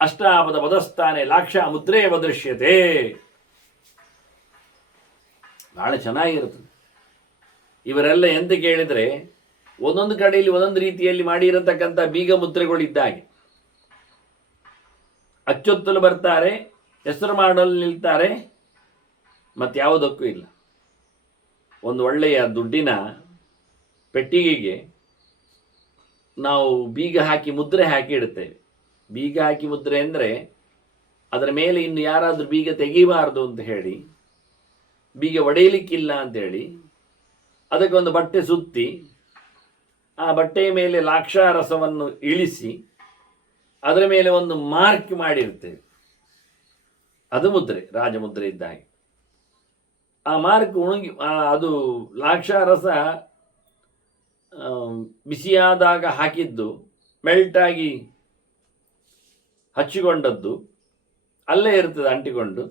ಅಷ್ಟಾಪದ ಪದಸ್ಥಾನೆ ಲಾಕ್ಷ ಮುದ್ರೇ ದೃಶ್ಯತೆ. ಬಹಳ ಚೆನ್ನಾಗಿರುತ್ತದೆ. ಇವರೆಲ್ಲ ಎಂತ ಕೇಳಿದರೆ, ಒಂದೊಂದು ಕಡೆಯಲ್ಲಿ ಒಂದೊಂದು ರೀತಿಯಲ್ಲಿ ಮಾಡಿರತಕ್ಕಂಥ ಬೀಗ ಮುದ್ರೆಗಳಿದ್ದಾಗೆ. ಅಚ್ಚೊತ್ತಲು ಬರ್ತಾರೆ, ಹೆಸರು ಮಾಡಲು ನಿಲ್ತಾರೆ, ಮತ್ತು ಯಾವುದಕ್ಕೂ ಇಲ್ಲ. ಒಂದು ಒಳ್ಳೆಯ ದುಡ್ಡಿನ ಪೆಟ್ಟಿಗೆಗೆ ನಾವು ಬೀಗ ಹಾಕಿ ಮುದ್ರೆ ಹಾಕಿ ಇಡ್ತೇವೆ. ಬೀಗ ಹಾಕಿ ಮುದ್ರೆ ಅಂದರೆ ಅದರ ಮೇಲೆ ಇನ್ನು ಯಾರಾದರೂ ಬೀಗ ತೆಗೀಬಾರ್ದು ಅಂತ ಹೇಳಿ, ಬೀಗ ಒಡೆಯಲಿಕ್ಕಿಲ್ಲ ಅಂತೇಳಿ ಅದಕ್ಕೆ ಒಂದು ಬಟ್ಟೆ ಸುತ್ತಿ ಆ ಬಟ್ಟೆಯ ಮೇಲೆ ಲಾಕ್ಷಾರಸವನ್ನು ಇಳಿಸಿ ಅದರ ಮೇಲೆ ಒಂದು ಮಾರ್ಕ್ ಮಾಡಿರ್ತೇವೆ. ಅದು ಮುದ್ರೆ, ರಾಜಮುದ್ರೆ ಇದ್ದಾಗೆ. ಆ ಮಾರ್ಕ್ ಉಣಗಿ ಅದು ಲಾಕ್ಷಾರಸ ಬಿಸಿಯಾದಾಗ ಹಾಕಿದ್ದು ಮೆಲ್ಟಾಗಿ ಹಚ್ಚಿಕೊಂಡದ್ದು ಅಲ್ಲೇ ಇರ್ತದೆ ಅಂಟಿಕೊಂಡು.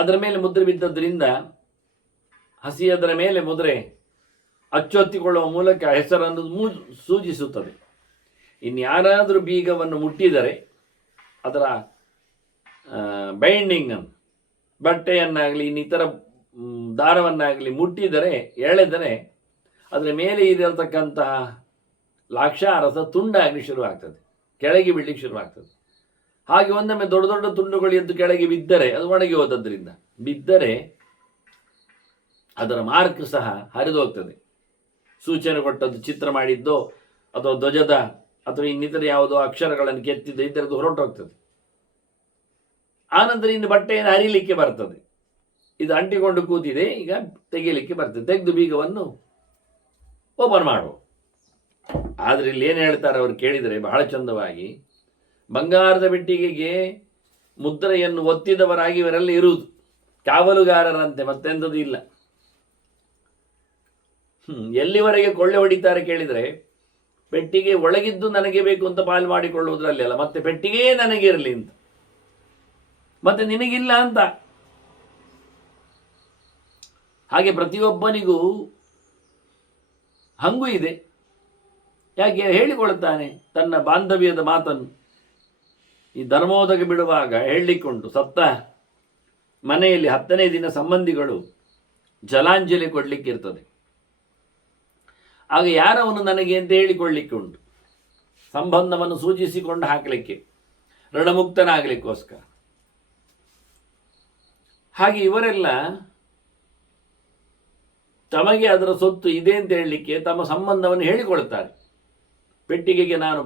ಅದರ ಮೇಲೆ ಮುದ್ರೆ ಬಿದ್ದದ್ರಿಂದ ಹಸಿಯದರ ಮೇಲೆ ಮುದ್ರೆ ಅಚ್ಚೊತ್ತಿಕೊಳ್ಳುವ ಮೂಲಕ ಹೆಸರನ್ನು ಸೂಚಿಸುತ್ತದೆ. ಇನ್ಯಾರಾದರೂ ಬೀಗವನ್ನು ಮುಟ್ಟಿದರೆ ಅದರ ಬೈಂಡಿಂಗನ್ನು, ಬಟ್ಟೆಯನ್ನಾಗಲಿ ಇನ್ನಿತರ ದಾರವನ್ನಾಗಲಿ ಮುಟ್ಟಿದರೆ, ಎಳೆದರೆ ಅದರ ಮೇಲೆ ಇರತಕ್ಕಂತಹ ಲಾಕ್ಷಾರಸ ತುಂಡಾಗಲಿ ಶುರುವಾಗ್ತದೆ, ಕೆಳಗೆ ಬೀಳಲಿಕ್ಕೆ ಶುರುವಾಗ್ತದೆ. ಹಾಗೆ ಒಂದೊಮ್ಮೆ ದೊಡ್ಡ ದೊಡ್ಡ ತುಂಡುಗಳು ಎದ್ದು ಕೆಳಗೆ ಬಿದ್ದರೆ ಅದು ಒಣಗಿ ಹೋದದ್ರಿಂದ ಬಿದ್ದರೆ ಅದರ ಮಾರ್ಕ್ ಸಹ ಹರಿದು ಹೋಗ್ತದೆ. ಸೂಚನೆ ಕೊಟ್ಟದ್ದು, ಚಿತ್ರ ಮಾಡಿದ್ದೋ ಅಥವಾ ಧ್ವಜದ ಅಥವಾ ಇನ್ನಿತರ ಯಾವುದೋ ಅಕ್ಷರಗಳನ್ನು ಕೆತ್ತಿದ್ದು ಇದರದ್ದು ಹೊರಟು ಹೋಗ್ತದೆ. ಆನಂತರ ಇನ್ನು ಬಟ್ಟೆಯನ್ನು ಹರಿಲಿಕ್ಕೆ ಬರ್ತದೆ. ಇದು ಅಂಟಿಕೊಂಡು ಕೂತಿದೆ, ಈಗ ತೆಗೀಲಿಕ್ಕೆ ಬರ್ತದೆ. ತೆಗೆದು ಬೀಗವನ್ನು ಓಪನ್ ಮಾಡುವ. ಆದರೆ ಇಲ್ಲಿ ಏನು ಹೇಳ್ತಾರೆ ಅವರು ಕೇಳಿದರೆ ಬಹಳ ಚಂದವಾಗಿ, ಬಂಗಾರದ ಪೆಟ್ಟಿಗೆಗೆ ಮುದ್ರೆಯನ್ನು ಒತ್ತಿದವರಾಗಿ ಇವರೆಲ್ಲ ಇರುವುದು, ಕಾವಲುಗಾರರಂತೆ, ಮತ್ತೆಂಥದ್ದು ಇಲ್ಲ. ಎಲ್ಲಿವರೆಗೆ ಕೊಳ್ಳೆ ಹೊಡಿತಾರೆ ಕೇಳಿದರೆ, ಪೆಟ್ಟಿಗೆ ಒಳಗಿದ್ದು ನನಗೆ ಬೇಕು ಅಂತ ಪಾಲು ಮಾಡಿಕೊಳ್ಳುವುದರಲ್ಲಿ ಅಲ್ಲ, ಮತ್ತೆ ಪೆಟ್ಟಿಗೆಯೇ ನನಗೆ ಇರಲಿ ಅಂತ, ಮತ್ತೆ ನಿನಗಿಲ್ಲ ಅಂತ. ಹಾಗೆ ಪ್ರತಿಯೊಬ್ಬನಿಗೂ ಹಂಗೂ ಇದೆ. ಯಾಕೆ ಹೇಳಿಕೊಳ್ಳುತ್ತಾನೆ ತನ್ನ ಬಾಂಧವ್ಯದ ಮಾತನ್ನು. ಈ ಧರ್ಮೋದಕ ಬಿಡುವಾಗ ಹೇಳಿಕೊಂಡು ಸತ್ತ ಮನೆಯಲ್ಲಿ 10ನೇ ದಿನ ಸಂಬಂಧಿಗಳು ಜಲಾಂಜಲಿ ಕೊಡಲಿಕ್ಕಿರ್ತದೆ. ಆಗ ಯಾರವನು ನನಗೆ ಅಂತ ಹೇಳಿಕೊಳ್ಳಿಕ್ಕೆ ಉಂಟು, ಸಂಬಂಧವನ್ನು ಸೂಚಿಸಿಕೊಂಡು ಹಾಕಲಿಕ್ಕೆ, ಋಣಮುಕ್ತನಾಗಲಿಕ್ಕೋಸ್ಕರ. ಹಾಗೆ ಇವರೆಲ್ಲ ತಮಗೆ ಅದರ ಸೊತ್ತು ಇದೆ ಅಂತ ಹೇಳಲಿಕ್ಕೆ ತಮ್ಮ ಸಂಬಂಧವನ್ನು ಹೇಳಿಕೊಳ್ತಾರೆ. ಪೆಟ್ಟಿಗೆಗೆ ನಾನು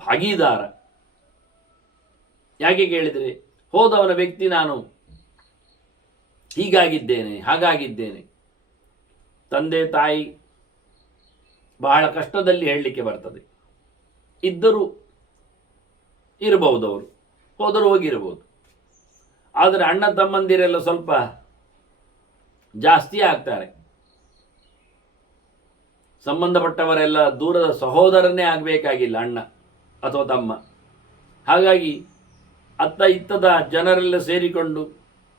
ಭಾಗೀದಾರ. ಯಾಕೆ ಕೇಳಿದರೆ, ಹೋದವನ ವ್ಯಕ್ತಿ ನಾನು ಹೀಗಾಗಿದ್ದೇನೆ, ಹಾಗಾಗಿದ್ದೇನೆ. ತಂದೆ ತಾಯಿ ಬಹಳ ಕಷ್ಟದಲ್ಲಿ ಹೇಳಲಿಕ್ಕೆ ಬರ್ತದೆ. ಇದ್ದರೂ ಇರಬಹುದು, ಅವರು ಹೋದರೂ ಹೋಗಿರಬಹುದು. ಆದರೆ ಅಣ್ಣ ತಮ್ಮಂದಿರೆಲ್ಲ ಸ್ವಲ್ಪ ಜಾಸ್ತಿ ಆಗ್ತಾರೆ. ಸಂಬಂಧಪಟ್ಟವರೆಲ್ಲ ದೂರದ ಸಹೋದರನೇ ಆಗಬೇಕಾಗಿಲ್ಲ, ಅಣ್ಣ ಅಥವಾ ತಮ್ಮ. ಹಾಗಾಗಿ ಅತ್ತ ಇತ್ತದ ಜನರೆಲ್ಲ ಸೇರಿಕೊಂಡು,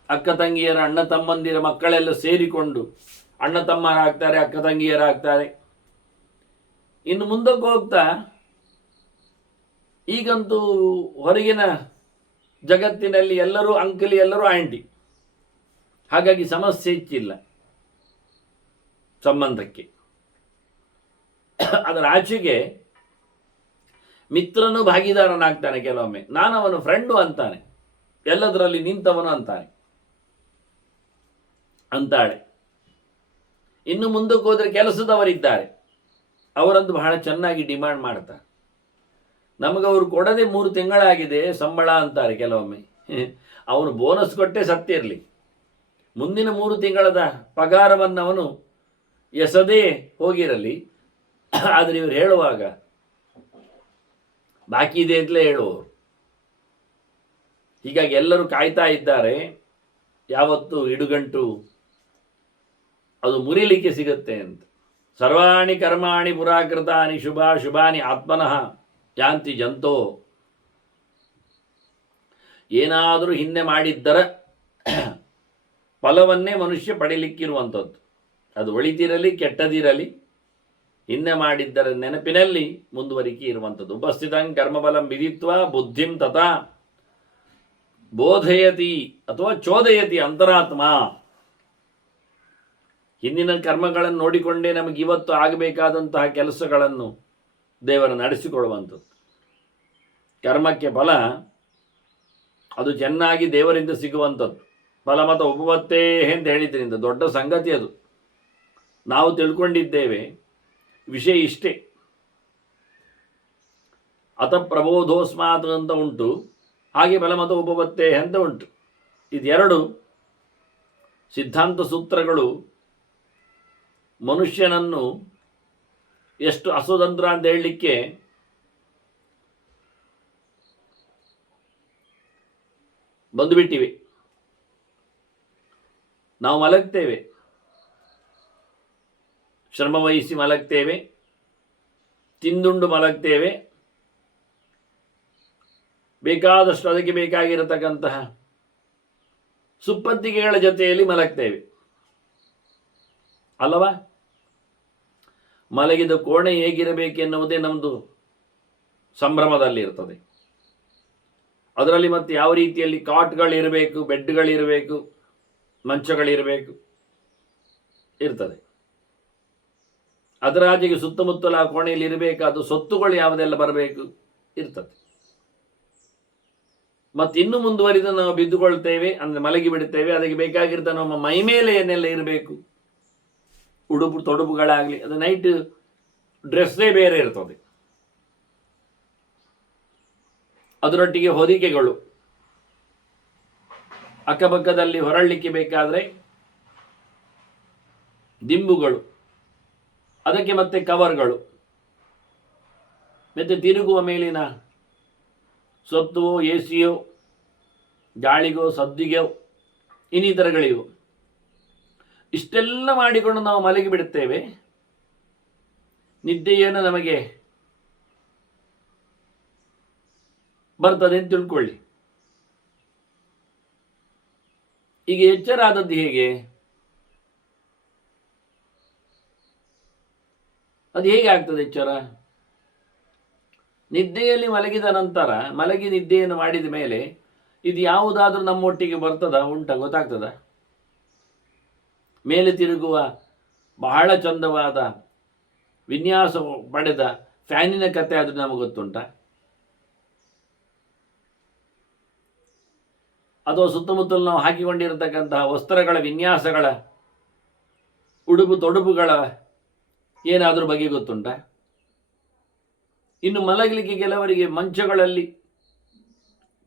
ಅಕ್ಕ ತಂಗಿಯರ ಅಣ್ಣ ತಮ್ಮಂದಿರ ಮಕ್ಕಳೆಲ್ಲ ಸೇರಿಕೊಂಡು ಅಣ್ಣ ತಮ್ಮರಾಗ್ತಾರೆ, ಅಕ್ಕ ತಂಗಿಯರಾಗ್ತಾರೆ. ಇನ್ನು ಮುಂದಕ್ಕೆ ಹೋಗ್ತಾ ಈಗಂತೂ ಹೊರಗಿನ ಜಗತ್ತಿನಲ್ಲಿ ಎಲ್ಲರೂ ಅಂಕಲಿ, ಎಲ್ಲರೂ ಆಂಟಿ. ಹಾಗಾಗಿ ಸಮಸ್ಯೆ ಹೆಚ್ಚಿಲ್ಲ ಸಂಬಂಧಕ್ಕೆ. ಅದರ ಆಚೆಗೆ ಮಿತ್ರನು ಭಾಗಿದಾರನಾಗ್ತಾನೆ. ಕೆಲವೊಮ್ಮೆ ನಾನು ಅವನು ಫ್ರೆಂಡು ಅಂತಾನೆ, ಎಲ್ಲದರಲ್ಲಿ ನಿಂತವನು ಅಂತಾಳೆ. ಇನ್ನು ಮುಂದಕ್ಕೆ ಹೋದರೆ ಕೆಲಸದವರಿದ್ದಾರೆ, ಅವರಂತೂ ಬಹಳ ಚೆನ್ನಾಗಿ ಡಿಮಾಂಡ್ ಮಾಡ್ತಾರೆ. ನಮಗವರು ಕೊಡದೆ 3 ತಿಂಗಳಾಗಿದೆ ಸಂಬಳ ಅಂತಾರೆ ಕೆಲವೊಮ್ಮೆ. ಅವನು ಬೋನಸ್ ಕೊಟ್ಟೆ ಸತ್ತಿರಲಿ, ಮುಂದಿನ 3 ತಿಂಗಳದ ಪಗಾರವನ್ನು ಅವನು ಎಸದೇ ಹೋಗಿರಲಿ. ಆದರೆ ಇವರು ಹೇಳುವಾಗ ಬಾಕಿ ಇದೆ ಅಂತಲೇ ಹೇಳುವವರು. ಹೀಗಾಗಿ ಎಲ್ಲರೂ ಕಾಯ್ತಾ ಇದ್ದಾರೆ, ಯಾವತ್ತು ಇಡುಗಂಟು ಅದು ಮುರಿಲಿಕ್ಕೆ ಸಿಗುತ್ತೆ ಅಂತ. ಸರ್ವಾಣಿ ಕರ್ಮಾಣಿ ಪುರಾಕೃತಾನಿ ಶುಭಾನಿ ಆತ್ಮನಃ ಯಾಂತಿ ಜಂತೋ. ಏನಾದರೂ ಹಿಂದೆ ಮಾಡಿದ್ದರ ಫಲವನ್ನೇ ಮನುಷ್ಯ ಪಡೀಲಿಕ್ಕಿರುವಂಥದ್ದು. ಅದು ಒಳಿತಿರಲಿ ಕೆಟ್ಟದಿರಲಿ, ಹಿಂದೆ ಮಾಡಿದ್ದರ ನೆನಪಿನಲ್ಲಿ ಮುಂದುವರಿಕೆ ಇರುವಂಥದ್ದು. ಉಪಸ್ಥಿತಂ ಕರ್ಮಬಲಂ ವಿದಿತ್ವ ಬುದ್ಧಿಂ ತಥಾ ಬೋಧಯತಿ ಅಥವಾ ಚೋದಯತಿ ಅಂತರಾತ್ಮ. ಹಿಂದಿನ ಕರ್ಮಗಳನ್ನು ನೋಡಿಕೊಂಡೇ ನಮಗೆ ಇವತ್ತು ಆಗಬೇಕಾದಂತಹ ಕೆಲಸಗಳನ್ನು ದೇವರು ನಡೆಸಿಕೊಡುವಂಥದ್ದು. ಕರ್ಮಕ್ಕೆ ಫಲ ಅದು ಚೆನ್ನಾಗಿ ದೇವರಿಂದ ಸಿಗುವಂಥದ್ದು. ಫಲಮತ ಉಪವತ್ತೇ ಅಂತ ಹೇಳಿದ್ರಿಂದ ದೊಡ್ಡ ಸಂಗತಿ ಅದು. ನಾವು ತಿಳ್ಕೊಂಡಿದ್ದೇವೆ ವಿಷಯ ಇಷ್ಟೇ, ಅತ ಪ್ರಬೋಧೋಸ್ಮಾತ್ ಅಂತ ಉಂಟು, ಹಾಗೆ ಬಲಮತ ಉಪಪತ್ತೇ ಅಂತ ಉಂಟು. ಇದೆರಡು ಸಿದ್ಧಾಂತ ಸೂತ್ರಗಳು ಮನುಷ್ಯನನ್ನು ಎಷ್ಟು ಅಸ್ವತಂತ್ರ ಅಂತ ಹೇಳಲಿಕ್ಕೆ ಬಂದುಬಿಟ್ಟಿವೆ. ನಾವು ಮಲಗ್ತೇವೆ, ಶ್ರಮವಹಿಸಿ ಮಲಗ್ತೇವೆ, ತಿಂದುಂಡು ಮಲಗ್ತೇವೆ, ಬೇಕಾದಷ್ಟು ಅದಕ್ಕೆ ಬೇಕಾಗಿರತಕ್ಕಂತಹ ಸುಪ್ಪತ್ತಿಗೆಗಳ ಜೊತೆಯಲ್ಲಿ ಮಲಗ್ತೇವೆ ಅಲ್ಲವಾ? ಮಲಗಿದ ಕೋಣೆ ಹೇಗಿರಬೇಕೆನ್ನುವುದೇ ನಮ್ಮದು ಸಂಭ್ರಮದಲ್ಲಿರ್ತದೆ. ಅದರಲ್ಲಿ ಮತ್ತೆ ಯಾವ ರೀತಿಯಲ್ಲಿ ಕಾಟ್ಗಳಿರಬೇಕು, ಬೆಡ್ಗಳಿರಬೇಕು, ಮಂಚಗಳಿರಬೇಕು ಇರ್ತದೆ. ಅದರ ಆಚೆಗೆ ಸುತ್ತಮುತ್ತಲ ಆ ಕೋಣೆಯಲ್ಲಿ ಇರಬೇಕಾದ ಸೊತ್ತುಗಳು ಯಾವುದೆಲ್ಲ ಬರಬೇಕು ಇರ್ತದೆ. ಮತ್ತು ಇನ್ನು ಮುಂದುವರಿದ ನಾವು ಬಿದ್ದುಕೊಳ್ತೇವೆ, ಅಂದರೆ ಮಲಗಿ ಬಿಡುತ್ತೇವೆ. ಅದಕ್ಕೆ ಬೇಕಾಗಿರ್ತ ನಮ್ಮ ಮೈ ಮೇಲೆ ಏನೆಲ್ಲ ಇರಬೇಕು, ಉಡುಪು ತೊಡುಪುಗಳಾಗಲಿ, ಅದು ನೈಟ್ ಡ್ರೆಸ್ಸೇ ಬೇರೆ ಇರ್ತದೆ. ಅದರೊಟ್ಟಿಗೆ ಹೊದಿಕೆಗಳು, ಅಕ್ಕಪಕ್ಕದಲ್ಲಿ ಹೊರಳಲಿಕ್ಕೆ ಬೇಕಾದರೆ ದಿಂಬುಗಳು, ಅದಕ್ಕೆ ಮತ್ತೆ ಕವರ್ಗಳು, ಮತ್ತೆ ತಿರುಗುವ ಮೇಲಿನ ಸೊತ್ತುವೋ ಎಸಿಯೋ ಗಾಳಿಗೋ ಸದ್ದಿಗೋ ಇನ್ನಿತರಗಳಿವು. ಇಷ್ಟೆಲ್ಲ ಮಾಡಿಕೊಂಡು ನಾವು ಮಲಗಿ ಬಿಡುತ್ತೇವೆ. ನಿದ್ದೆಯನ್ನು ನಮಗೆ ಬರ್ತದೆ ಅಂತ ತಿಳ್ಕೊಳ್ಳಿ. ಈಗ ಎಚ್ಚರ ಆದದ್ದು ಹೇಗೆ? ಅದು ಹೇಗೆ ಆಗ್ತದೆ ಎಚ್ಚರ? ನಿದ್ದೆಯಲ್ಲಿ ಮಲಗಿದ ನಂತರ, ಮಲಗಿ ನಿದ್ದೆಯನ್ನು ಮಾಡಿದ ಮೇಲೆ ಇದು ಯಾವುದಾದ್ರೂ ನಮ್ಮೊಟ್ಟಿಗೆ ಬರ್ತದ, ಗೊತ್ತಾಗ್ತದ? ಮೇಲೆ ತಿರುಗುವ ಬಹಳ ಚಂದವಾದ ವಿನ್ಯಾಸ ಪಡೆದ ಫ್ಯಾನಿನ ಕತೆ ಆದರೂ ನಮಗೆ ಗೊತ್ತುಂಟ? ಅಥವಾ ಸುತ್ತಮುತ್ತಲು ನಾವು ಹಾಕಿಕೊಂಡಿರತಕ್ಕಂತಹ ವಸ್ತ್ರಗಳ ವಿನ್ಯಾಸಗಳ, ಉಡುಪು ತೊಡುಪುಗಳ ಏನಾದರೂ ಬಗ್ಗೆ ಗೊತ್ತುಂಟ? ಇನ್ನು ಮಲಗಲಿಕ್ಕೆ ಕೆಲವರಿಗೆ ಮಂಚಗಳಲ್ಲಿ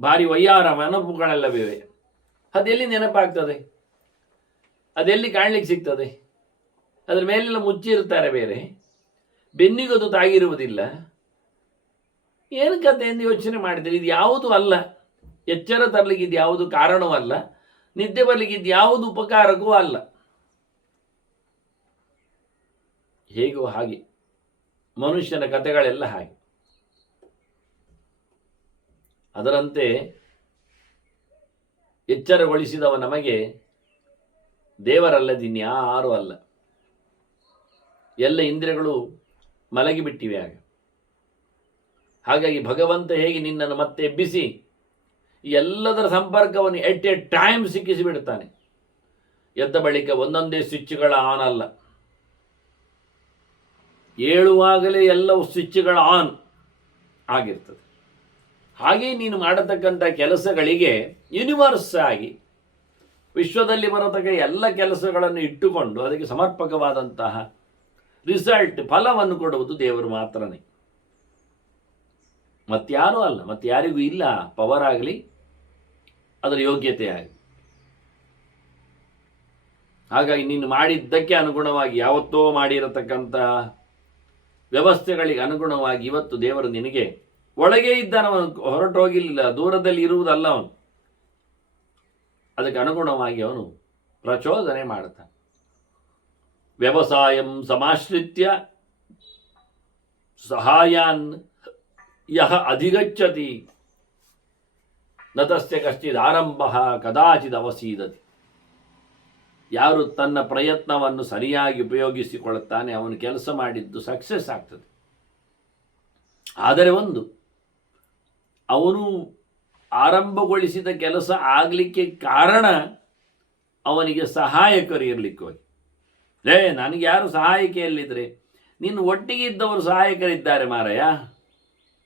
ಭಾರಿ ವಯ್ಯಾರ ನೆನಪುಗಳೆಲ್ಲವಿವೆ. ಅದೆಲ್ಲಿ ನೆನಪಾಗ್ತದೆ? ಅದೆಲ್ಲಿ ಕಾಣಲಿಕ್ಕೆ ಸಿಗ್ತದೆ? ಅದರ ಮೇಲೆಲ್ಲ ಮುಚ್ಚಿರ್ತಾರೆ ಬೇರೆ, ಬೆನ್ನಿಗದು ತಾಗಿರುವುದಿಲ್ಲ. ಏನು ಕತೆ ಎಂದು ಯೋಚನೆ ಮಾಡಿದರೆ ಇದು ಯಾವುದು ಅಲ್ಲ. ಎಚ್ಚರ ತರಲಿಕ್ಕೆ ಇದು ಯಾವುದು ಕಾರಣವೂ ಅಲ್ಲ, ನಿದ್ದೆ ಬರಲಿಕ್ಕೆ ಇದು ಯಾವುದು ಉಪಕಾರಕವೂ ಅಲ್ಲ. ಹೇಗೋ ಹಾಗೆ ಮನುಷ್ಯನ ಕಥೆಗಳೆಲ್ಲ ಹಾಗೆ. ಅದರಂತೆ ಎಚ್ಚರಗೊಳಿಸಿದವ ನಮಗೆ ದೇವರಲ್ಲದಿನ್ಯಾರೂ ಅಲ್ಲ. ಎಲ್ಲ ಇಂದ್ರಿಯಗಳು ಮಲಗಿಬಿಟ್ಟಿವೆ ಆಗ. ಹಾಗಾಗಿ ಭಗವಂತ ಹೇಗೆ ನಿನ್ನನ್ನು ಮತ್ತೆ ಎಬ್ಬಿಸಿ ಎಲ್ಲದರ ಸಂಪರ್ಕವನ್ನು ಎಟ್ ಎ ಟೈಮ್ ಸಿಕ್ಕಿಸಿ ಬಿಡುತ್ತಾನೆ. ಎದ್ದ ಬಳಿಕ ಒಂದೊಂದೇ ಸ್ವಿಚ್ಗಳ ಆನ್ ಅಲ್ಲ, ಏಳುವಾಗಲೇ ಎಲ್ಲವೂ ಸ್ವಿಚ್ಗಳ ಆನ್ ಆಗಿರ್ತದೆ. ಹಾಗೆ ನೀನು ಮಾಡತಕ್ಕಂಥ ಕೆಲಸಗಳಿಗೆ ಯೂನಿವರ್ಸ್ ಆಗಿ ವಿಶ್ವದಲ್ಲಿ ಬರತಕ್ಕ ಎಲ್ಲ ಕೆಲಸಗಳನ್ನು ಇಟ್ಟುಕೊಂಡು ಅದಕ್ಕೆ ಸಮರ್ಪಕವಾದಂತಹ ರಿಸಲ್ಟ್, ಫಲವನ್ನು ಕೊಡುವುದು ದೇವರು ಮಾತ್ರನೇ, ಮತ್ತಾರೂ ಅಲ್ಲ. ಮತ್ತಾರಿಗೂ ಇಲ್ಲ ಪವರ್ ಆಗಲಿ ಅದರ ಯೋಗ್ಯತೆ ಆಗಲಿ. ಹಾಗಾಗಿ ನೀನು ಮಾಡಿದ್ದಕ್ಕೆ ಅನುಗುಣವಾಗಿ, ಯಾವತ್ತೋ ಮಾಡಿರತಕ್ಕಂತಹ ವ್ಯವಸ್ಥೆಗಳಿಗೆ ಅನುಗುಣವಾಗಿ ಇವತ್ತು ದೇವರು ನಿನಗೆ ಒಳಗೆ ಇದ್ದಾನವನು, ಹೊರಟು ಹೋಗಿಲ್ಲ, ದೂರದಲ್ಲಿ ಇರುವುದಲ್ಲ ಅವನು. ಅದಕ್ಕೆ ಅನುಗುಣವಾಗಿ ಅವನು ಪ್ರಚೋದನೆ ಮಾಡುತ್ತಾನೆ. ವ್ಯವಸಾಯಂ ಸಮಾಶ್ರಿತ್ಯ ಸಹಾಯಾನ್ ಯಹ ಅಧಿಗಚ್ಚತಿ ನತಸ್ಯ ಕಶ್ಚಿದ್ ಆರಂಭ ಕದಾಚಿದ್ ಅವಸೀದತಿ. ಯಾರು ತನ್ನ ಪ್ರಯತ್ನವನ್ನು ಸರಿಯಾಗಿ ಉಪಯೋಗಿಸಿಕೊಳ್ಳುತ್ತಾನೆ ಅವನು ಕೆಲಸ ಮಾಡಿದ್ದು ಸಕ್ಸಸ್ ಆಗ್ತದೆ. ಆದರೆ ಒಂದು, ಅವನು ಆರಂಭಗೊಳಿಸಿದ ಕೆಲಸ ಆಗಲಿಕ್ಕೆ ಕಾರಣ ಅವನಿಗೆ ಸಹಾಯಕರು ಇರಲಿಕ್ಕೆ ಹೋಗಿ. ನನಗೆ ಯಾರು ಸಹಾಯಕಿಯಲ್ಲಿದ್ದರೆ, ನಿನ್ನ ಒಟ್ಟಿಗೆ ಇದ್ದವರು ಸಹಾಯಕರಿದ್ದಾರೆ ಮಾರಾಯ.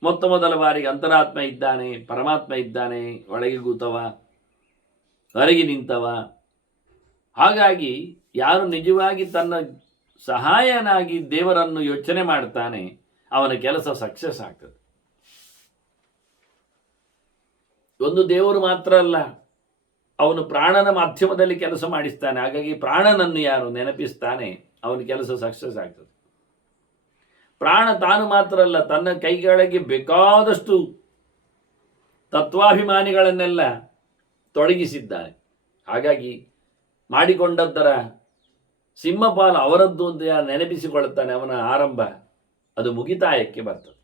ಮೊದಲ ಬಾರಿಗೆ ಅಂತರಾತ್ಮ ಇದ್ದಾನೆ, ಪರಮಾತ್ಮ ಇದ್ದಾನೆ, ಒಳಗೆ ಕೂತವ, ಹೊರಗೆ ನಿಂತವ. ಹಾಗಾಗಿ ಯಾರು ನಿಜವಾಗಿ ತನ್ನ ಸಹಾಯನಾಗಿ ದೇವರನ್ನು ಯೋಚನೆ ಮಾಡ್ತಾನೆ ಅವನ ಕೆಲಸ ಸಕ್ಸಸ್ ಆಗ್ತದೆ. ಒಂದು ದೇವರು ಮಾತ್ರ ಅಲ್ಲ, ಅವನು ಪ್ರಾಣನ ಮಾಧ್ಯಮದಲ್ಲಿ ಕೆಲಸ ಮಾಡಿಸ್ತಾನೆ. ಹಾಗಾಗಿ ಪ್ರಾಣನನ್ನು ಯಾರು ನೆನಪಿಸ್ತಾನೆ ಅವನ ಕೆಲಸ ಸಕ್ಸಸ್ ಆಗ್ತದೆ. ಪ್ರಾಣ ತಾನು ಮಾತ್ರ ಅಲ್ಲ, ತನ್ನ ಕೈಗಳಿಗೆ ಬೇಕಾದಷ್ಟು ತತ್ವಾಭಿಮಾನಿಗಳನ್ನೆಲ್ಲ ತೊಡಗಿಸಿದ್ದಾನೆ. ಹಾಗಾಗಿ ಮಾಡಿಕೊಂಡದ್ದರ ಸಿಂಹಪಾಲ ಅವರದ್ದು ಅಂತ ಯಾರು ನೆನಪಿಸಿಕೊಳ್ಳುತ್ತಾನೆ, ಅವನ ಆರಂಭ ಅದು ಮುಗಿತಾಯಕ್ಕೆ ಬರ್ತದೆ.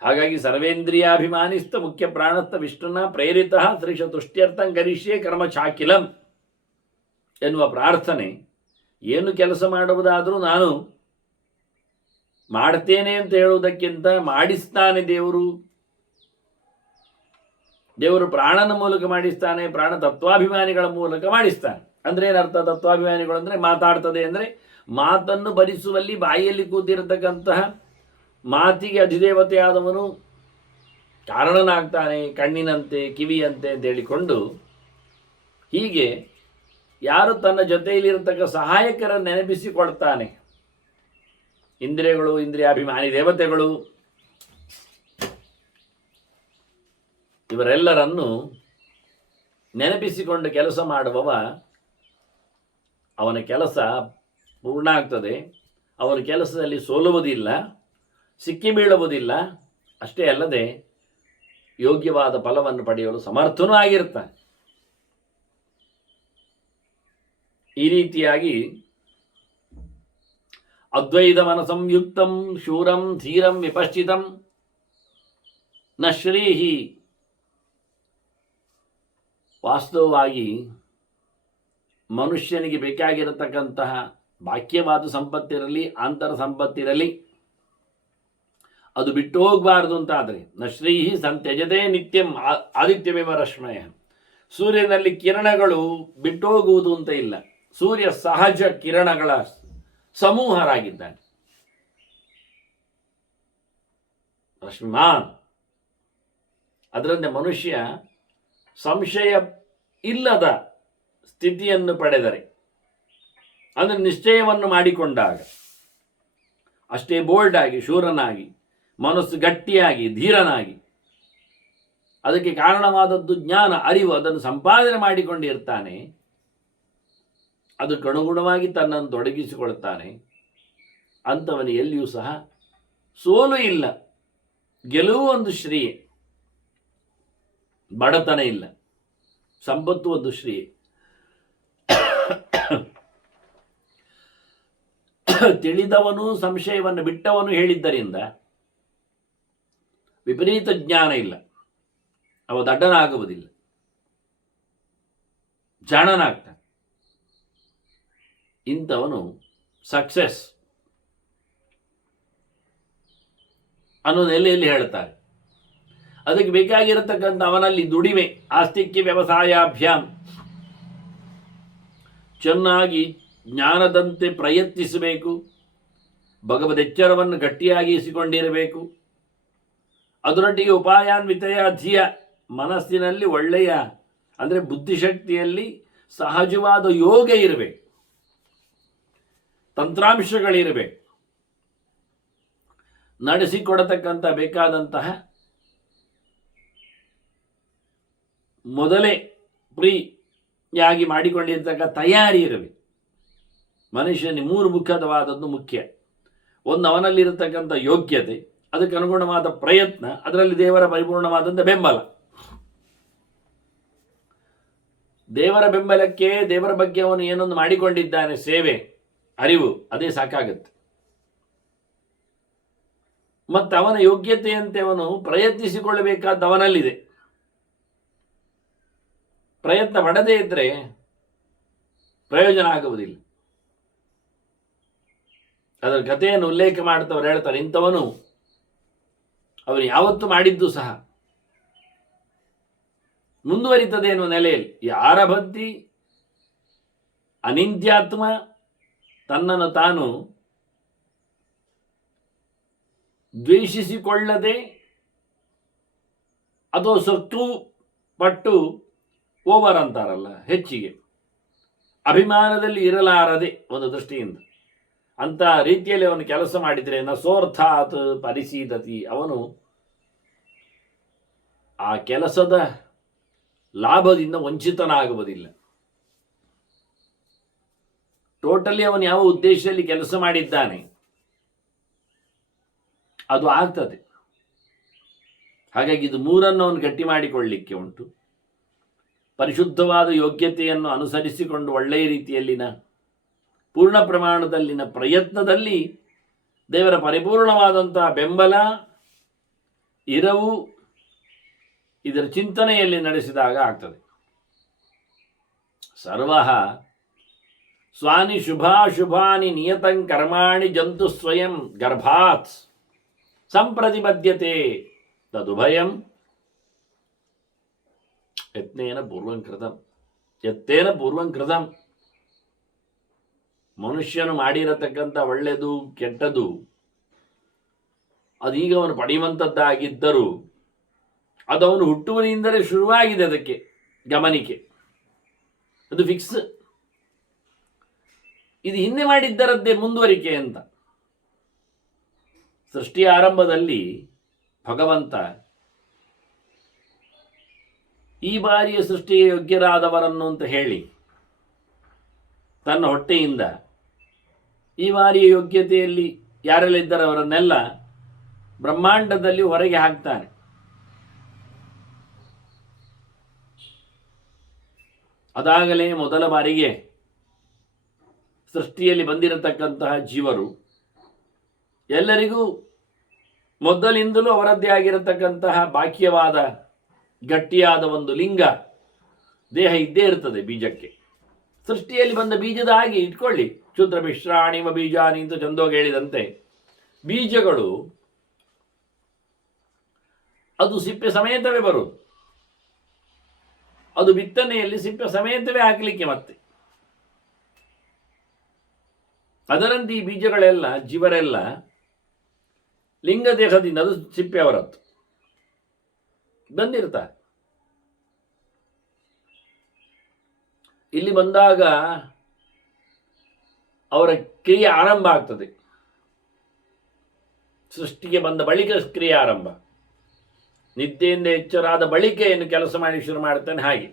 ಹಾಗಾಗಿ ಸರ್ವೇಂದ್ರಿಯಾಭಿಮಾನಿಸ್ಥ ಮುಖ್ಯ ಪ್ರಾಣಸ್ಥ ವಿಷ್ಣುನ ಪ್ರೇರಿತ ಶ್ರೀಶತುಷ್ಟ್ಯರ್ಥಂ ಕರಿಷ್ಯೆ ಕರ್ಮ ಚಾಕಿಲಂ ಎನ್ನುವ ಪ್ರಾರ್ಥನೆ. ಏನು ಕೆಲಸ ಮಾಡುವುದಾದರೂ ನಾನು ಮಾಡ್ತೇನೆ ಅಂತ ಹೇಳುವುದಕ್ಕಿಂತ ಮಾಡಿಸ್ತಾನೆ ದೇವರು. ದೇವರು ಪ್ರಾಣನ ಮೂಲಕ ಮಾಡಿಸ್ತಾನೆ, ಪ್ರಾಣ ತತ್ವಾಭಿಮಾನಿಗಳ ಮೂಲಕ ಮಾಡಿಸ್ತಾನೆ. ಅಂದರೆ ಏನರ್ಥ? ತತ್ವಾಭಿಮಾನಿಗಳು ಅಂದರೆ ಮಾತಾಡ್ತದೆ ಅಂದರೆ ಮಾತನ್ನು ಭರಿಸುವಲ್ಲಿ ಬಾಯಿಯಲ್ಲಿ ಕೂತಿರತಕ್ಕಂತಹ ಮಾತಿಗೆ ಅಧಿದೇವತೆಯಾದವನು ಕಾರಣನಾಗ್ತಾನೆ, ಕಣ್ಣಿನಂತೆ ಕಿವಿಯಂತೆ ಅಂತ ಹೇಳಿಕೊಂಡು. ಹೀಗೆ ಯಾರು ತನ್ನ ಜೊತೆಯಲ್ಲಿರತಕ್ಕ ಸಹಾಯಕರನ್ನು ನೆನಪಿಸಿಕೊಳ್ತಾನೆ, ಇಂದ್ರಿಯಗಳು, ಇಂದ್ರಿಯಾಭಿಮಾನಿ ದೇವತೆಗಳು, ಇವರೆಲ್ಲರನ್ನು ನೆನಪಿಸಿಕೊಂಡು ಕೆಲಸ ಮಾಡುವವ ಅವನ ಕೆಲಸ ಪೂರ್ಣ ಆಗ್ತದೆ. ಅವನ ಕೆಲಸದಲ್ಲಿ ಸೋಲುವುದಿಲ್ಲ, ಸಿಕ್ಕಿ ಬೀಳುವುದಿಲ್ಲ. ಅಷ್ಟೇ ಅಲ್ಲದೆ ಯೋಗ್ಯವಾದ ಫಲವನ್ನು ಪಡೆಯಲು ಸಮರ್ಥನೂ ಆಗಿರ್ತಾನೆ. ಈ ರೀತಿಯಾಗಿ ಅದ್ವೈತ ಮನಸಂಯುಕ್ತಂ ಶೂರಂ ಧೀರಂ ವಿಪಶ್ಚಿತಂ ನ ಶ್ರೀಹಿ. ವಾಸ್ತವವಾಗಿ ಮನುಷ್ಯನಿಗೆ ಬೇಕಾಗಿರತಕ್ಕಂತಹ ಬಾಹ್ಯವಾದ ಸಂಪತ್ತಿರಲಿ, ಆಂತರ ಸಂಪತ್ತಿರಲಿ, ಅದು ಬಿಟ್ಟು ಹೋಗಬಾರ್ದು ಅಂತಾದರೆ ನ ಶ್ರೀಹಿ ಸಂತ್ಯಜತೆ ನಿತ್ಯಂ ಆದಿತ್ಯಮೇವ ರಶ್ಮಯ. ಸೂರ್ಯನಲ್ಲಿ ಕಿರಣಗಳು ಬಿಟ್ಟು ಹೋಗುವುದು ಅಂತ ಇಲ್ಲ. ಸೂರ್ಯ ಸಹಜ ಕಿರಣಗಳ ಸಮೂಹರಾಗಿದ್ದಾನೆ. ರಶ್ಮಿಮಾನ್. ಅದರಂತೆ ಮನುಷ್ಯ ಸಂಶಯ ಇಲ್ಲದ ಸ್ಥಿತಿಯನ್ನು ಪಡೆದರೆ, ಅಂದರೆ ನಿಶ್ಚಯವನ್ನು ಮಾಡಿಕೊಂಡಾಗ, ಅಷ್ಟೇ ಬೋಲ್ಡ್ ಆಗಿ, ಶೂರನಾಗಿ, ಮನಸ್ಸು ಗಟ್ಟಿಯಾಗಿ, ಧೀರನಾಗಿ, ಅದಕ್ಕೆ ಕಾರಣವಾದದ್ದು ಜ್ಞಾನ, ಅರಿವು, ಅದನ್ನು ಸಂಪಾದನೆ ಮಾಡಿಕೊಂಡಿರ್ತಾನೆ. ಅದಕ್ಕನುಗುಣವಾಗಿ ತನ್ನನ್ನು ತೊಡಗಿಸಿಕೊಳ್ತಾನೆ. ಅಂಥವನು ಎಲ್ಲಿಯೂ ಸಹ ಸೋಲು ಇಲ್ಲ, ಗೆಲುವು ಒಂದು ಶ್ರೀಯೆ. ಬಡತನ ಇಲ್ಲ, ಸಂಪತ್ತು ಒಂದು ಶ್ರೀಯೆ. ತಿಳಿದವನು ಸಂಶಯವನ್ನು ಬಿಟ್ಟವನು ಹೇಳಿದ್ದರಿಂದ ವಿಪರೀತ ಜ್ಞಾನ ಇಲ್ಲ, ಅವ ದಡ್ಡನಾಗುವುದಿಲ್ಲ, ಜಾಣನಾಗ್ತಾನೆ. ಇಂಥವನು ಸಕ್ಸೆಸ್ ಅನ್ನೋ ನೆಲೆಯಲ್ಲಿ ಹೇಳ್ತಾರೆ. ಅದಕ್ಕೆ ಬೇಕಾಗಿರತಕ್ಕಂಥ ಅವನಲ್ಲಿ ದುಡಿಮೆ, ಆಸ್ತಿಕ್ಯ ವ್ಯವಸಾಯಾಭ್ಯಾಮ್, ಚೆನ್ನಾಗಿ ಜ್ಞಾನದಂತೆ ಪ್ರಯತ್ನಿಸಬೇಕು, ಭಗವದೆಚ್ಚರವನ್ನು ಗಟ್ಟಿಯಾಗಿಸಿಕೊಂಡಿರಬೇಕು. ಅದರೊಟ್ಟಿಗೆ ಉಪಾಯಾನ್ವಿತೆಯ ಧಿಯ, ಮನಸ್ಸಿನಲ್ಲಿ ಒಳ್ಳೆಯ ಅಂದರೆ ಬುದ್ಧಿಶಕ್ತಿಯಲ್ಲಿ ಸಹಜವಾದ ಯೋಗ ಇರಬೇಕು, ತಂತ್ರಾಂಶಗಳಿರಬೇಕು. ನಡೆಸಿಕೊಡತಕ್ಕಂಥ ಬೇಕಾದಂತಹ ಮೊದಲೇ ಪ್ರೀಯಾಗಿ ಮಾಡಿಕೊಂಡಿರ್ತಕ್ಕ ತಯಾರಿ ಇರಬೇಕು. ಮನುಷ್ಯನಿಗೆ ಮೂರು ಮುಖ್ಯವಾದದ್ದು ಮುಖ್ಯ. ಒಂದು, ಅವನಲ್ಲಿರತಕ್ಕಂಥ ಯೋಗ್ಯತೆ, ಅದಕ್ಕೆ ಅನುಗುಣವಾದ ಪ್ರಯತ್ನ, ಅದರಲ್ಲಿ ದೇವರ ಪರಿಪೂರ್ಣವಾದಂಥ ಬೆಂಬಲ. ದೇವರ ಬೆಂಬಲಕ್ಕೆ ದೇವರ ಬಗ್ಗೆ ಅವನು ಏನೊಂದು ಮಾಡಿಕೊಂಡಿದ್ದಾನೆ, ಸೇವೆ, ಅರಿವು, ಅದೇ ಸಾಕಾಗುತ್ತೆ. ಮತ್ತು ಅವನ ಯೋಗ್ಯತೆಯಂತೆ ಅವನು ಪ್ರಯತ್ನಿಸಿಕೊಳ್ಳಬೇಕಾದ ಅವನಲ್ಲಿದೆ. ಪ್ರಯತ್ನ ಪಡದೇ ಇದ್ದರೆ ಪ್ರಯೋಜನ ಆಗುವುದಿಲ್ಲ. ಅದರ ಕಥೆಯನ್ನು ಉಲ್ಲೇಖ ಮಾಡ್ತವ್ರು ಹೇಳ್ತಾರೆ, ಇಂಥವನು ಅವನು ಯಾವತ್ತು ಮಾಡಿದ್ದು ಸಹ ಮುಂದುವರಿತದೆ ಎನ್ನುವ ನೆಲೆಯಲ್ಲಿ. ಯಾರ ಭಕ್ತಿ ಅನಿಂದ್ಯಾತ್ಮ, ತನ್ನನ್ನು ತಾನು ದ್ವೇಷಿಸಿಕೊಳ್ಳದೆ ಅಥವಾ ಸೊತ್ತು ಪಟ್ಟು ಓವರ್ ಅಂತಾರಲ್ಲ, ಹೆಚ್ಚಿಗೆ ಅಭಿಮಾನದಲ್ಲಿ ಇರಲಾರದೆ ಒಂದು ದೃಷ್ಟಿಯಿಂದ ಅಂತ ರೀತಿಯಲ್ಲಿ ಅವನು ಕೆಲಸ ಮಾಡಿದರೆ ನ ಸೋರ್ಥಾತ್ ಪರಿಸೀದತಿ, ಅವನು ಆ ಕೆಲಸದ ಲಾಭದಿಂದ ವಂಚಿತನಾಗುವುದಿಲ್ಲ. ಟೋಟಲಿ ಅವನು ಯಾವ ಉದ್ದೇಶದಲ್ಲಿ ಕೆಲಸ ಮಾಡಿದ್ದಾನೆ ಅದು ಆಗ್ತದೆ. ಹಾಗಾಗಿ ಇದು ಮೂರನ್ನು ಅವನು ಗಟ್ಟಿ ಮಾಡಿಕೊಳ್ಳಲಿಕ್ಕೆ ಉಂಟು. ಪರಿಶುದ್ಧವಾದ ಯೋಗ್ಯತೆಯನ್ನು ಅನುಸರಿಸಿಕೊಂಡು ಒಳ್ಳೆಯ ರೀತಿಯಲ್ಲಿನ ಪೂರ್ಣ ಪ್ರಮಾಣದಲ್ಲಿನ ಪ್ರಯತ್ನದಲ್ಲಿ ದೇವರ ಪರಿಪೂರ್ಣವಾದಂತಹ ಬೆಂಬಲ ಇರವು ಇದರ ಚಿಂತನೆಯಲ್ಲಿ ನಡೆಸಿದಾಗ ಆಗ್ತದೆ. ಸರ್ವ ಸ್ವಾನಿ ಶುಭಾಶುಭಾನಿ ನಿಯತಂ ಕರ್ಮಾಣಿ ಜಂತು ಸ್ವಯಂ ಗರ್ಭಾತ್ ಸಂಪ್ರತಿಬದ್ಧತೆ ತದುಭಯಂ ಯತ್ನೇನ ಪೂರ್ವಂ ಕೃತಂ. ಮನುಷ್ಯನು ಮಾಡಿರತಕ್ಕಂಥ ಒಳ್ಳೆಯದು ಕೆಟ್ಟದು ಅದೀಗ ಅವನು ಪಡೆಯುವಂಥದ್ದಾಗಿದ್ದರೂ ಅದು ಅವನು ಹುಟ್ಟುವುದರಿಂದಲೇ ಶುರುವಾಗಿದೆ. ಅದಕ್ಕೆ ಗಮನಿಕೆ, ಅದು ಫಿಕ್ಸ್. ಇದು ಹಿಂದೆ ಮಾಡಿದ್ದರದ್ದೇ ಮುಂದುವರಿಕೆ ಅಂತ. ಸೃಷ್ಟಿಯ ಆರಂಭದಲ್ಲಿ ಭಗವಂತ ಈ ಬಾರಿಯ ಸೃಷ್ಟಿಗೆ ಯೋಗ್ಯರಾದವರನ್ನು ಅಂತ ಹೇಳಿ ತನ್ನ ಹೊಟ್ಟೆಯಿಂದ ಈ ಬಾರಿಯ ಯೋಗ್ಯತೆಯಲ್ಲಿ ಯಾರೆಲ್ಲ ಇದ್ದಾರೆ ಅವರನ್ನೆಲ್ಲ ಬ್ರಹ್ಮಾಂಡದಲ್ಲಿ ಹೊರಗೆ ಹಾಕ್ತಾನೆ. ಅದಾಗಲೇ ಮೊದಲ ಬಾರಿಗೆ ಸೃಷ್ಟಿಯಲ್ಲಿ ಬಂದಿರತಕ್ಕಂತಹ ಜೀವರು ಎಲ್ಲರಿಗೂ ಮೊದಲಿಂದಲೂ ಅವರದ್ದೇ ಆಗಿರತಕ್ಕಂತಹ ಬಾಕ್ಯವಾದ ಗಟ್ಟಿಯಾದ ಒಂದು ಲಿಂಗ ದೇಹ ಇದ್ದೇ ಇರ್ತದೆ. ಬೀಜಕ್ಕೆ ಸೃಷ್ಟಿಯಲ್ಲಿ ಬಂದ ಬೀಜದ ಹಾಗೆ ಇಟ್ಕೊಳ್ಳಿ. ಕ್ಷುದ್ರ ಮಿಶ್ರಾಣಿವ ಬೀಜಾನಿ ಅಂತ ಚಂದೋಗ ಹೇಳಿದಂತೆ ಬೀಜಗಳು ಅದು ಸಿಪ್ಪೆ ಸಮೇತವೇ ಬರುವುದು. ಅದು ಬಿತ್ತನೆಯಲ್ಲಿ ಸಿಪ್ಪೆ ಸಮೇತವೇ ಹಾಕಲಿಕ್ಕೆ ಮತ್ತೆ ಅದರಂತೆ ಈ ಬೀಜಗಳೆಲ್ಲ ಜೀವರೆಲ್ಲ ಲಿಂಗ ದೇಹದಿಂದ ಅದು ಸಿಪ್ಪೆ ಅವರದ್ದು ಬಂದಿರ್ತಾರೆ. ಇಲ್ಲಿ ಬಂದಾಗ ಅವರ ಕ್ರಿಯೆ ಆರಂಭ ಆಗ್ತದೆ. ಸೃಷ್ಟಿಗೆ ಬಂದ ಬಳಿಕ ಕ್ರಿಯೆ ಆರಂಭ. ನಿದ್ದೆಯಿಂದ ಎಚ್ಚರಾದ ಬಳಿಕ ಏನು ಕೆಲಸ ಮಾಡಿ ಶುರು ಮಾಡ್ತಾನೆ. ಹಾಗೆ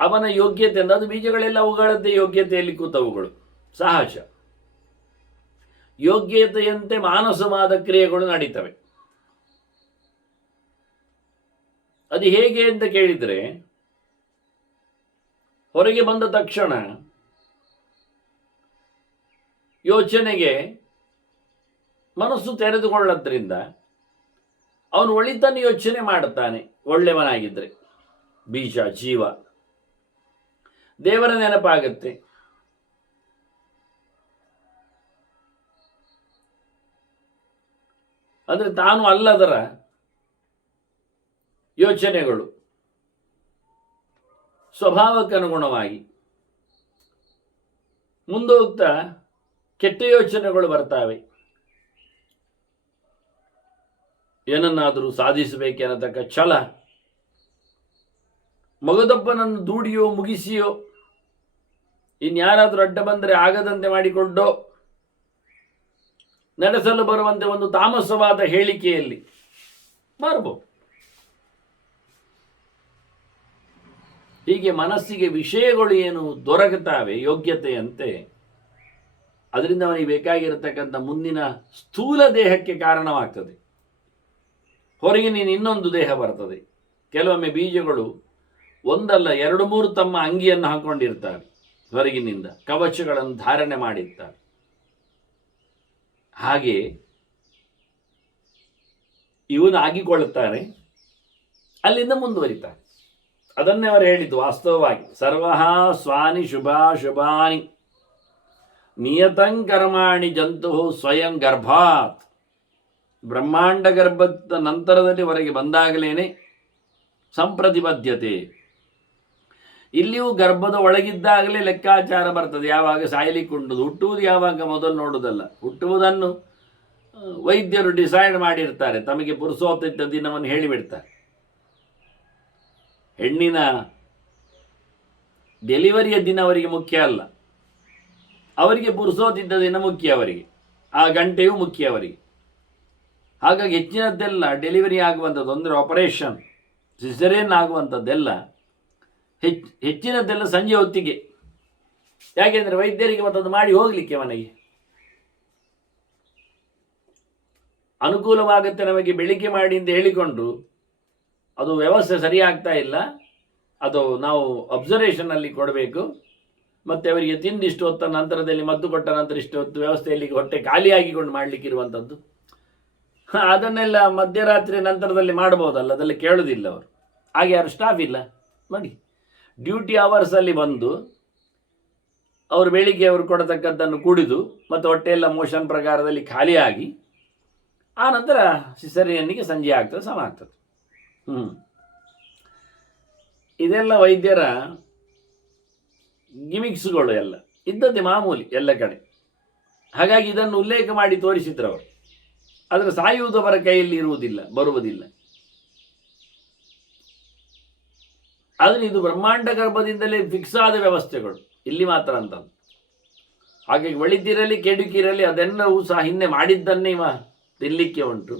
ಅವನ ಯೋಗ್ಯತೆ ಅಂದ್ರೆ ಅದು ಬೀಜಗಳೆಲ್ಲ ಅವುಗಳದ್ದೇ ಯೋಗ್ಯತೆಯಲ್ಲಿ ಕೂತವುಗಳು ಸಹಜ. ಯೋಗ್ಯತೆಯಂತೆ ಮಾನಸವಾದ ಕ್ರಿಯೆಗಳು ನಡೀತವೆ. ಅದು ಹೇಗೆ ಅಂತ ಕೇಳಿದರೆ, ಹೊರಗೆ ಬಂದ ತಕ್ಷಣ ಯೋಚನೆಗೆ ಮನಸ್ಸು ತೆರೆದುಕೊಳ್ಳೋದ್ರಿಂದ ಅವನು ಒಳಿತನ್ನು ಯೋಚನೆ ಮಾಡುತ್ತಾನೆ. ಒಳ್ಳೆಯವನಾಗಿದ್ದರೆ ಬೀಜ ಜೀವ ದೇವರ ನೆನಪಾಗತ್ತೆ. ಅಂದರೆ ತಾನು ಅಲ್ಲದರ ಯೋಚನೆಗಳು ಸ್ವಭಾವಕ್ಕನುಗುಣವಾಗಿ ಮುಂದೋಗ್ತಾ ಕೆಟ್ಟ ಯೋಚನೆಗಳು ಬರ್ತಾವೆ. ಏನನ್ನಾದರೂ ಸಾಧಿಸಬೇಕೆನ್ನತಕ್ಕ ಛಲ, ಮಗದೊಬ್ಬನನ್ನು ದೂಡಿಯೋ ಮುಗಿಸಿಯೋ ಇನ್ಯಾರಾದರೂ ಅಡ್ಡ ಬಂದರೆ ಆಗದಂತೆ ಮಾಡಿಕೊಂಡೋ ನಡೆಸಲು ಬರುವಂತೆ ಒಂದು ತಾಮಸವಾದ ಹೇಳಿಕೆಯಲ್ಲಿ ಬರ್ಬೋದು. ಹೀಗೆ ಮನಸ್ಸಿಗೆ ವಿಷಯಗಳು ಏನು ದೊರಕುತ್ತವೆ ಯೋಗ್ಯತೆಯಂತೆ, ಅದರಿಂದ ಅವನಿಗೆ ಬೇಕಾಗಿರತಕ್ಕಂಥ ಮುಂದಿನ ಸ್ಥೂಲ ದೇಹಕ್ಕೆ ಕಾರಣವಾಗ್ತದೆ. ಹೊರಗೆ ನೀನು ಇನ್ನೊಂದು ದೇಹ ಬರ್ತದೆ. ಕೆಲವೊಮ್ಮೆ ಬೀಜಗಳು ಒಂದಲ್ಲ ಎರಡು ಮೂರು ತಮ್ಮ ಅಂಗಿಯನ್ನು ಹಾಕೊಂಡಿರ್ತಾರೆ, ಹೊರಗಿನಿಂದ ಕವಚಗಳನ್ನು ಧಾರಣೆ ಮಾಡಿರ್ತಾರೆ. ಹಾಗೆ ಇವನು ಆಗಿಕೊಳ್ಳುತ್ತಾರೆ, ಅಲ್ಲಿಂದ ಮುಂದುವರಿತಾರೆ. ಅದನ್ನೇ ಅವರು ಹೇಳಿದ್ದು ವಾಸ್ತವವಾಗಿ. ಸರ್ವಃ ಸ್ವಾನಿ ಶುಭಾಶುಭಾನಿ ನಿಯತಂ ಕರ್ಮಾಣಿ ಜಂತು ಸ್ವಯಂ ಗರ್ಭಾತ್. ಬ್ರಹ್ಮಾಂಡ ಗರ್ಭದ ನಂತರದಲ್ಲಿ ಹೊರಗೆ ಬಂದಾಗಲೇನೆ ಸಂಪ್ರತಿಬದ್ಧತೆ. ಇಲ್ಲಿಯೂ ಗರ್ಭದ ಒಳಗಿದ್ದಾಗಲೇ ಲೆಕ್ಕಾಚಾರ ಬರ್ತದೆ. ಯಾವಾಗ ಸಾಯಲಿಕ್ಕುಂಟುದು, ಹುಟ್ಟುವುದು ಯಾವಾಗ ಮೊದಲು ನೋಡುವುದಲ್ಲ. ಹುಟ್ಟುವುದನ್ನು ವೈದ್ಯರು ಡಿಸೈಡ್ ಮಾಡಿರ್ತಾರೆ, ತಮಗೆ ಪುರುಸೋತಿದ್ದ ದಿನವನ್ನು ಹೇಳಿಬಿಡ್ತಾರೆ. ಹೆಣ್ಣಿನ ಡೆಲಿವರಿಯ ದಿನ ಅವರಿಗೆ ಮುಖ್ಯ ಅಲ್ಲ, ಅವರಿಗೆ ಪುರುಸೋತಿದ್ದ ದಿನ ಮುಖ್ಯ, ಅವರಿಗೆ ಆ ಗಂಟೆಯೂ ಮುಖ್ಯ ಅವರಿಗೆ. ಹಾಗಾಗಿ ಹೆಚ್ಚಿನದ್ದೆಲ್ಲ ಡೆಲಿವರಿ ಆಗುವಂಥದ್ದು ಅಂದರೆ ಆಪರೇಷನ್ ಸಿಸರೇನ್ ಆಗುವಂಥದ್ದೆಲ್ಲ ಹೆಚ್ಚಿನದ್ದೆಲ್ಲ ಸಂಜೆ ಹೊತ್ತಿಗೆ. ಯಾಕೆಂದರೆ ವೈದ್ಯರಿಗೆ ಮತ್ತೊಂದು ಮಾಡಿ ಹೋಗಲಿಕ್ಕೆ ಮನೆಗೆ ಅನುಕೂಲವಾಗುತ್ತೆ. ನಮಗೆ ಬೆಳಿಗ್ಗೆ ಮಾಡಿ ಅಂತ ಹೇಳಿಕೊಂಡು ಅದು ವ್ಯವಸ್ಥೆ ಸರಿಯಾಗ್ತಾ ಇಲ್ಲ. ಅದು ನಾವು ಅಬ್ಸರ್ವೇಷನಲ್ಲಿ ಕೊಡಬೇಕು. ಮತ್ತು ಅವರಿಗೆ ತಿಂದಿಷ್ಟು ಹೊತ್ತ ನಂತರದಲ್ಲಿ ಮದ್ದು ಕೊಟ್ಟ ನಂತರ ಇಷ್ಟು ಹೊತ್ತು ವ್ಯವಸ್ಥೆಯಲ್ಲಿ ಹೊಟ್ಟೆ ಖಾಲಿಯಾಗಿಕೊಂಡು ಮಾಡಲಿಕ್ಕಿರುವಂಥದ್ದು. ಅದನ್ನೆಲ್ಲ ಮಧ್ಯರಾತ್ರಿ ನಂತರದಲ್ಲಿ ಮಾಡ್ಬೋದಲ್ಲ, ಅದೆಲ್ಲ ಕೇಳೋದಿಲ್ಲ ಅವರು. ಹಾಗೆ ಯಾರು ಸ್ಟಾಫ್ ಇಲ್ಲ ನೋಡಿ. ಡ್ಯೂಟಿ ಅವರ್ಸಲ್ಲಿ ಬಂದು ಅವರು ಬೆಳಿಗ್ಗೆ ಅವರು ಕೊಡತಕ್ಕದ್ದನ್ನು ಕುಡಿದು ಮತ್ತು ಹೊಟ್ಟೆಯೆಲ್ಲ ಮೋಷನ್ ಪ್ರಕಾರದಲ್ಲಿ ಖಾಲಿಯಾಗಿ ಆ ನಂತರ ಸಿಸರಿಯನ್ನಿಗೆ ಸಂಜೆ ಆಗ್ತದೆ, ಸಮ ಆಗ್ತದೆ. ಇದೆಲ್ಲ ವೈದ್ಯರ ಗಿಮಿಕ್ಸ್ಗಳು ಎಲ್ಲ ಇದ್ದದ್ದೇ ಮಾಮೂಲಿ ಎಲ್ಲ ಕಡೆ. ಹಾಗಾಗಿ ಇದನ್ನು ಉಲ್ಲೇಖ ಮಾಡಿ ತೋರಿಸಿದ್ರು ಅವರು. ಆದರೆ ಸಾಯುವುದು ಅವರ ಕೈಯಲ್ಲಿ ಬರುವುದಿಲ್ಲ. ಆದರೆ ಇದು ಬ್ರಹ್ಮಾಂಡ ಗರ್ಭದಿಂದಲೇ ಫಿಕ್ಸ್ ಆದ ವ್ಯವಸ್ಥೆಗಳು ಇಲ್ಲಿ ಮಾತ್ರ ಅಂತ. ಹಾಗಾಗಿ ಒಳಿತಿರಲಿ ಕೆಡುಕಿರಲಿ ಅದೆಲ್ಲವೂ ಸಹ ಹಿಂದೆ ಮಾಡಿದ್ದನ್ನೇ ಇವ ತಿನ್ನಲಿಕ್ಕೆ ಉಂಟು.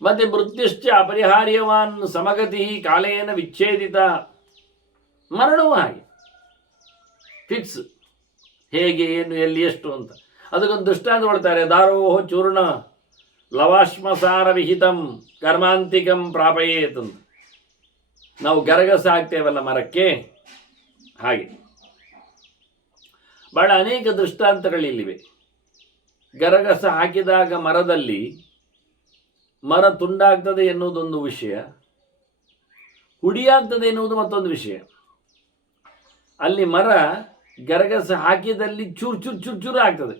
ಮತ್ತೆ ಮೃತ್ಯುಶ್ಚ ಅಪರಿಹಾರ್ಯವಾನ್ ಸಮಗತಿ ಕಾಲೇನ ವಿಚ್ಛೇದಿತ, ಮರಣವೂ ಹಾಗೆ ಫಿಕ್ಸ್. ಹೇಗೆ ಏನು ಎಲ್ಲಿ ಎಷ್ಟು ಅಂತ ಅದಕ್ಕೊಂದು ದೃಷ್ಟಾಂತ ಕೊಡ್ತಾರೆ. ದಾರೋಹ ಚೂರ್ಣ ಲವಾಶ್ಮಸಾರ ವಿಹಿತಂ ಕರ್ಮಾಂತಿಕಂ ಪ್ರಾಪಯೇತ್ ಅಂತ. ನಾವು ಗರಗಸ ಹಾಕ್ತೇವಲ್ಲ ಮರಕ್ಕೆ, ಹಾಗೆ ಬಹಳ ಅನೇಕ ದೃಷ್ಟಾಂತಗಳಿಲ್ಲಿವೆ. ಗರಗಸ ಹಾಕಿದಾಗ ಮರದಲ್ಲಿ ಮರ ತುಂಡಾಗ್ತದೆ ಎನ್ನುವುದೊಂದು ವಿಷಯ, ಹುಡಿಯಾಗ್ತದೆ ಎನ್ನುವುದು ಮತ್ತೊಂದು ವಿಷಯ. ಅಲ್ಲಿ ಮರ ಗರಗಸ ಹಾಕಿದಲ್ಲಿ ಚೂರು ಚೂರು ಚೂರು ಚೂರು ಆಗ್ತದೆ,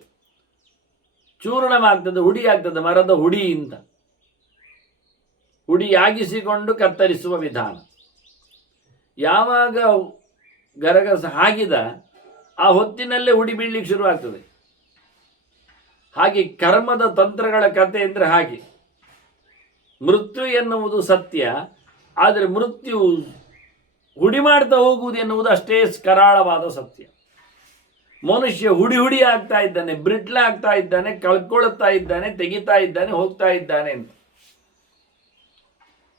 ಚೂರ್ಣವಾಗ್ತದೆ, ಹುಡಿ ಆಗ್ತದೆ. ಮರದ ಹುಡಿಯಿಂದ ಹುಡಿಯಾಗಿಸಿಕೊಂಡು ಕತ್ತರಿಸುವ ವಿಧಾನ. ಯಾವಾಗ ಗರಗಸ ಹಾಕಿದ ಆ ಹೊತ್ತಿನಲ್ಲೇ ಹುಡಿ ಬೀಳಲಿಕ್ಕೆ ಶುರುವಾಗ್ತದೆ. ಹಾಗೆ ಕರ್ಮದ ತಂತ್ರಗಳ ಕಥೆ ಅಂದರೆ ಹಾಗೆ. ಮೃತ್ಯು ಎನ್ನುವುದು ಸತ್ಯ, ಆದರೆ ಮೃತ್ಯು ಹುಡಿ ಮಾಡ್ತಾ ಹೋಗುವುದು ಎನ್ನುವುದು ಅಷ್ಟೇ ಕರಾಳವಾದ ಸತ್ಯ. ಮನುಷ್ಯ ಹುಡಿ ಆಗ್ತಾ ಇದ್ದಾನೆ, ಬ್ರಿಟ್ಲ ಆಗ್ತಾ ಇದ್ದಾನೆ, ಕಳ್ಕೊಳ್ತಾ ಇದ್ದಾನೆ, ತೆಗಿತಾ ಇದ್ದಾನೆ, ಹೋಗ್ತಾ ಇದ್ದಾನೆ ಅಂತ.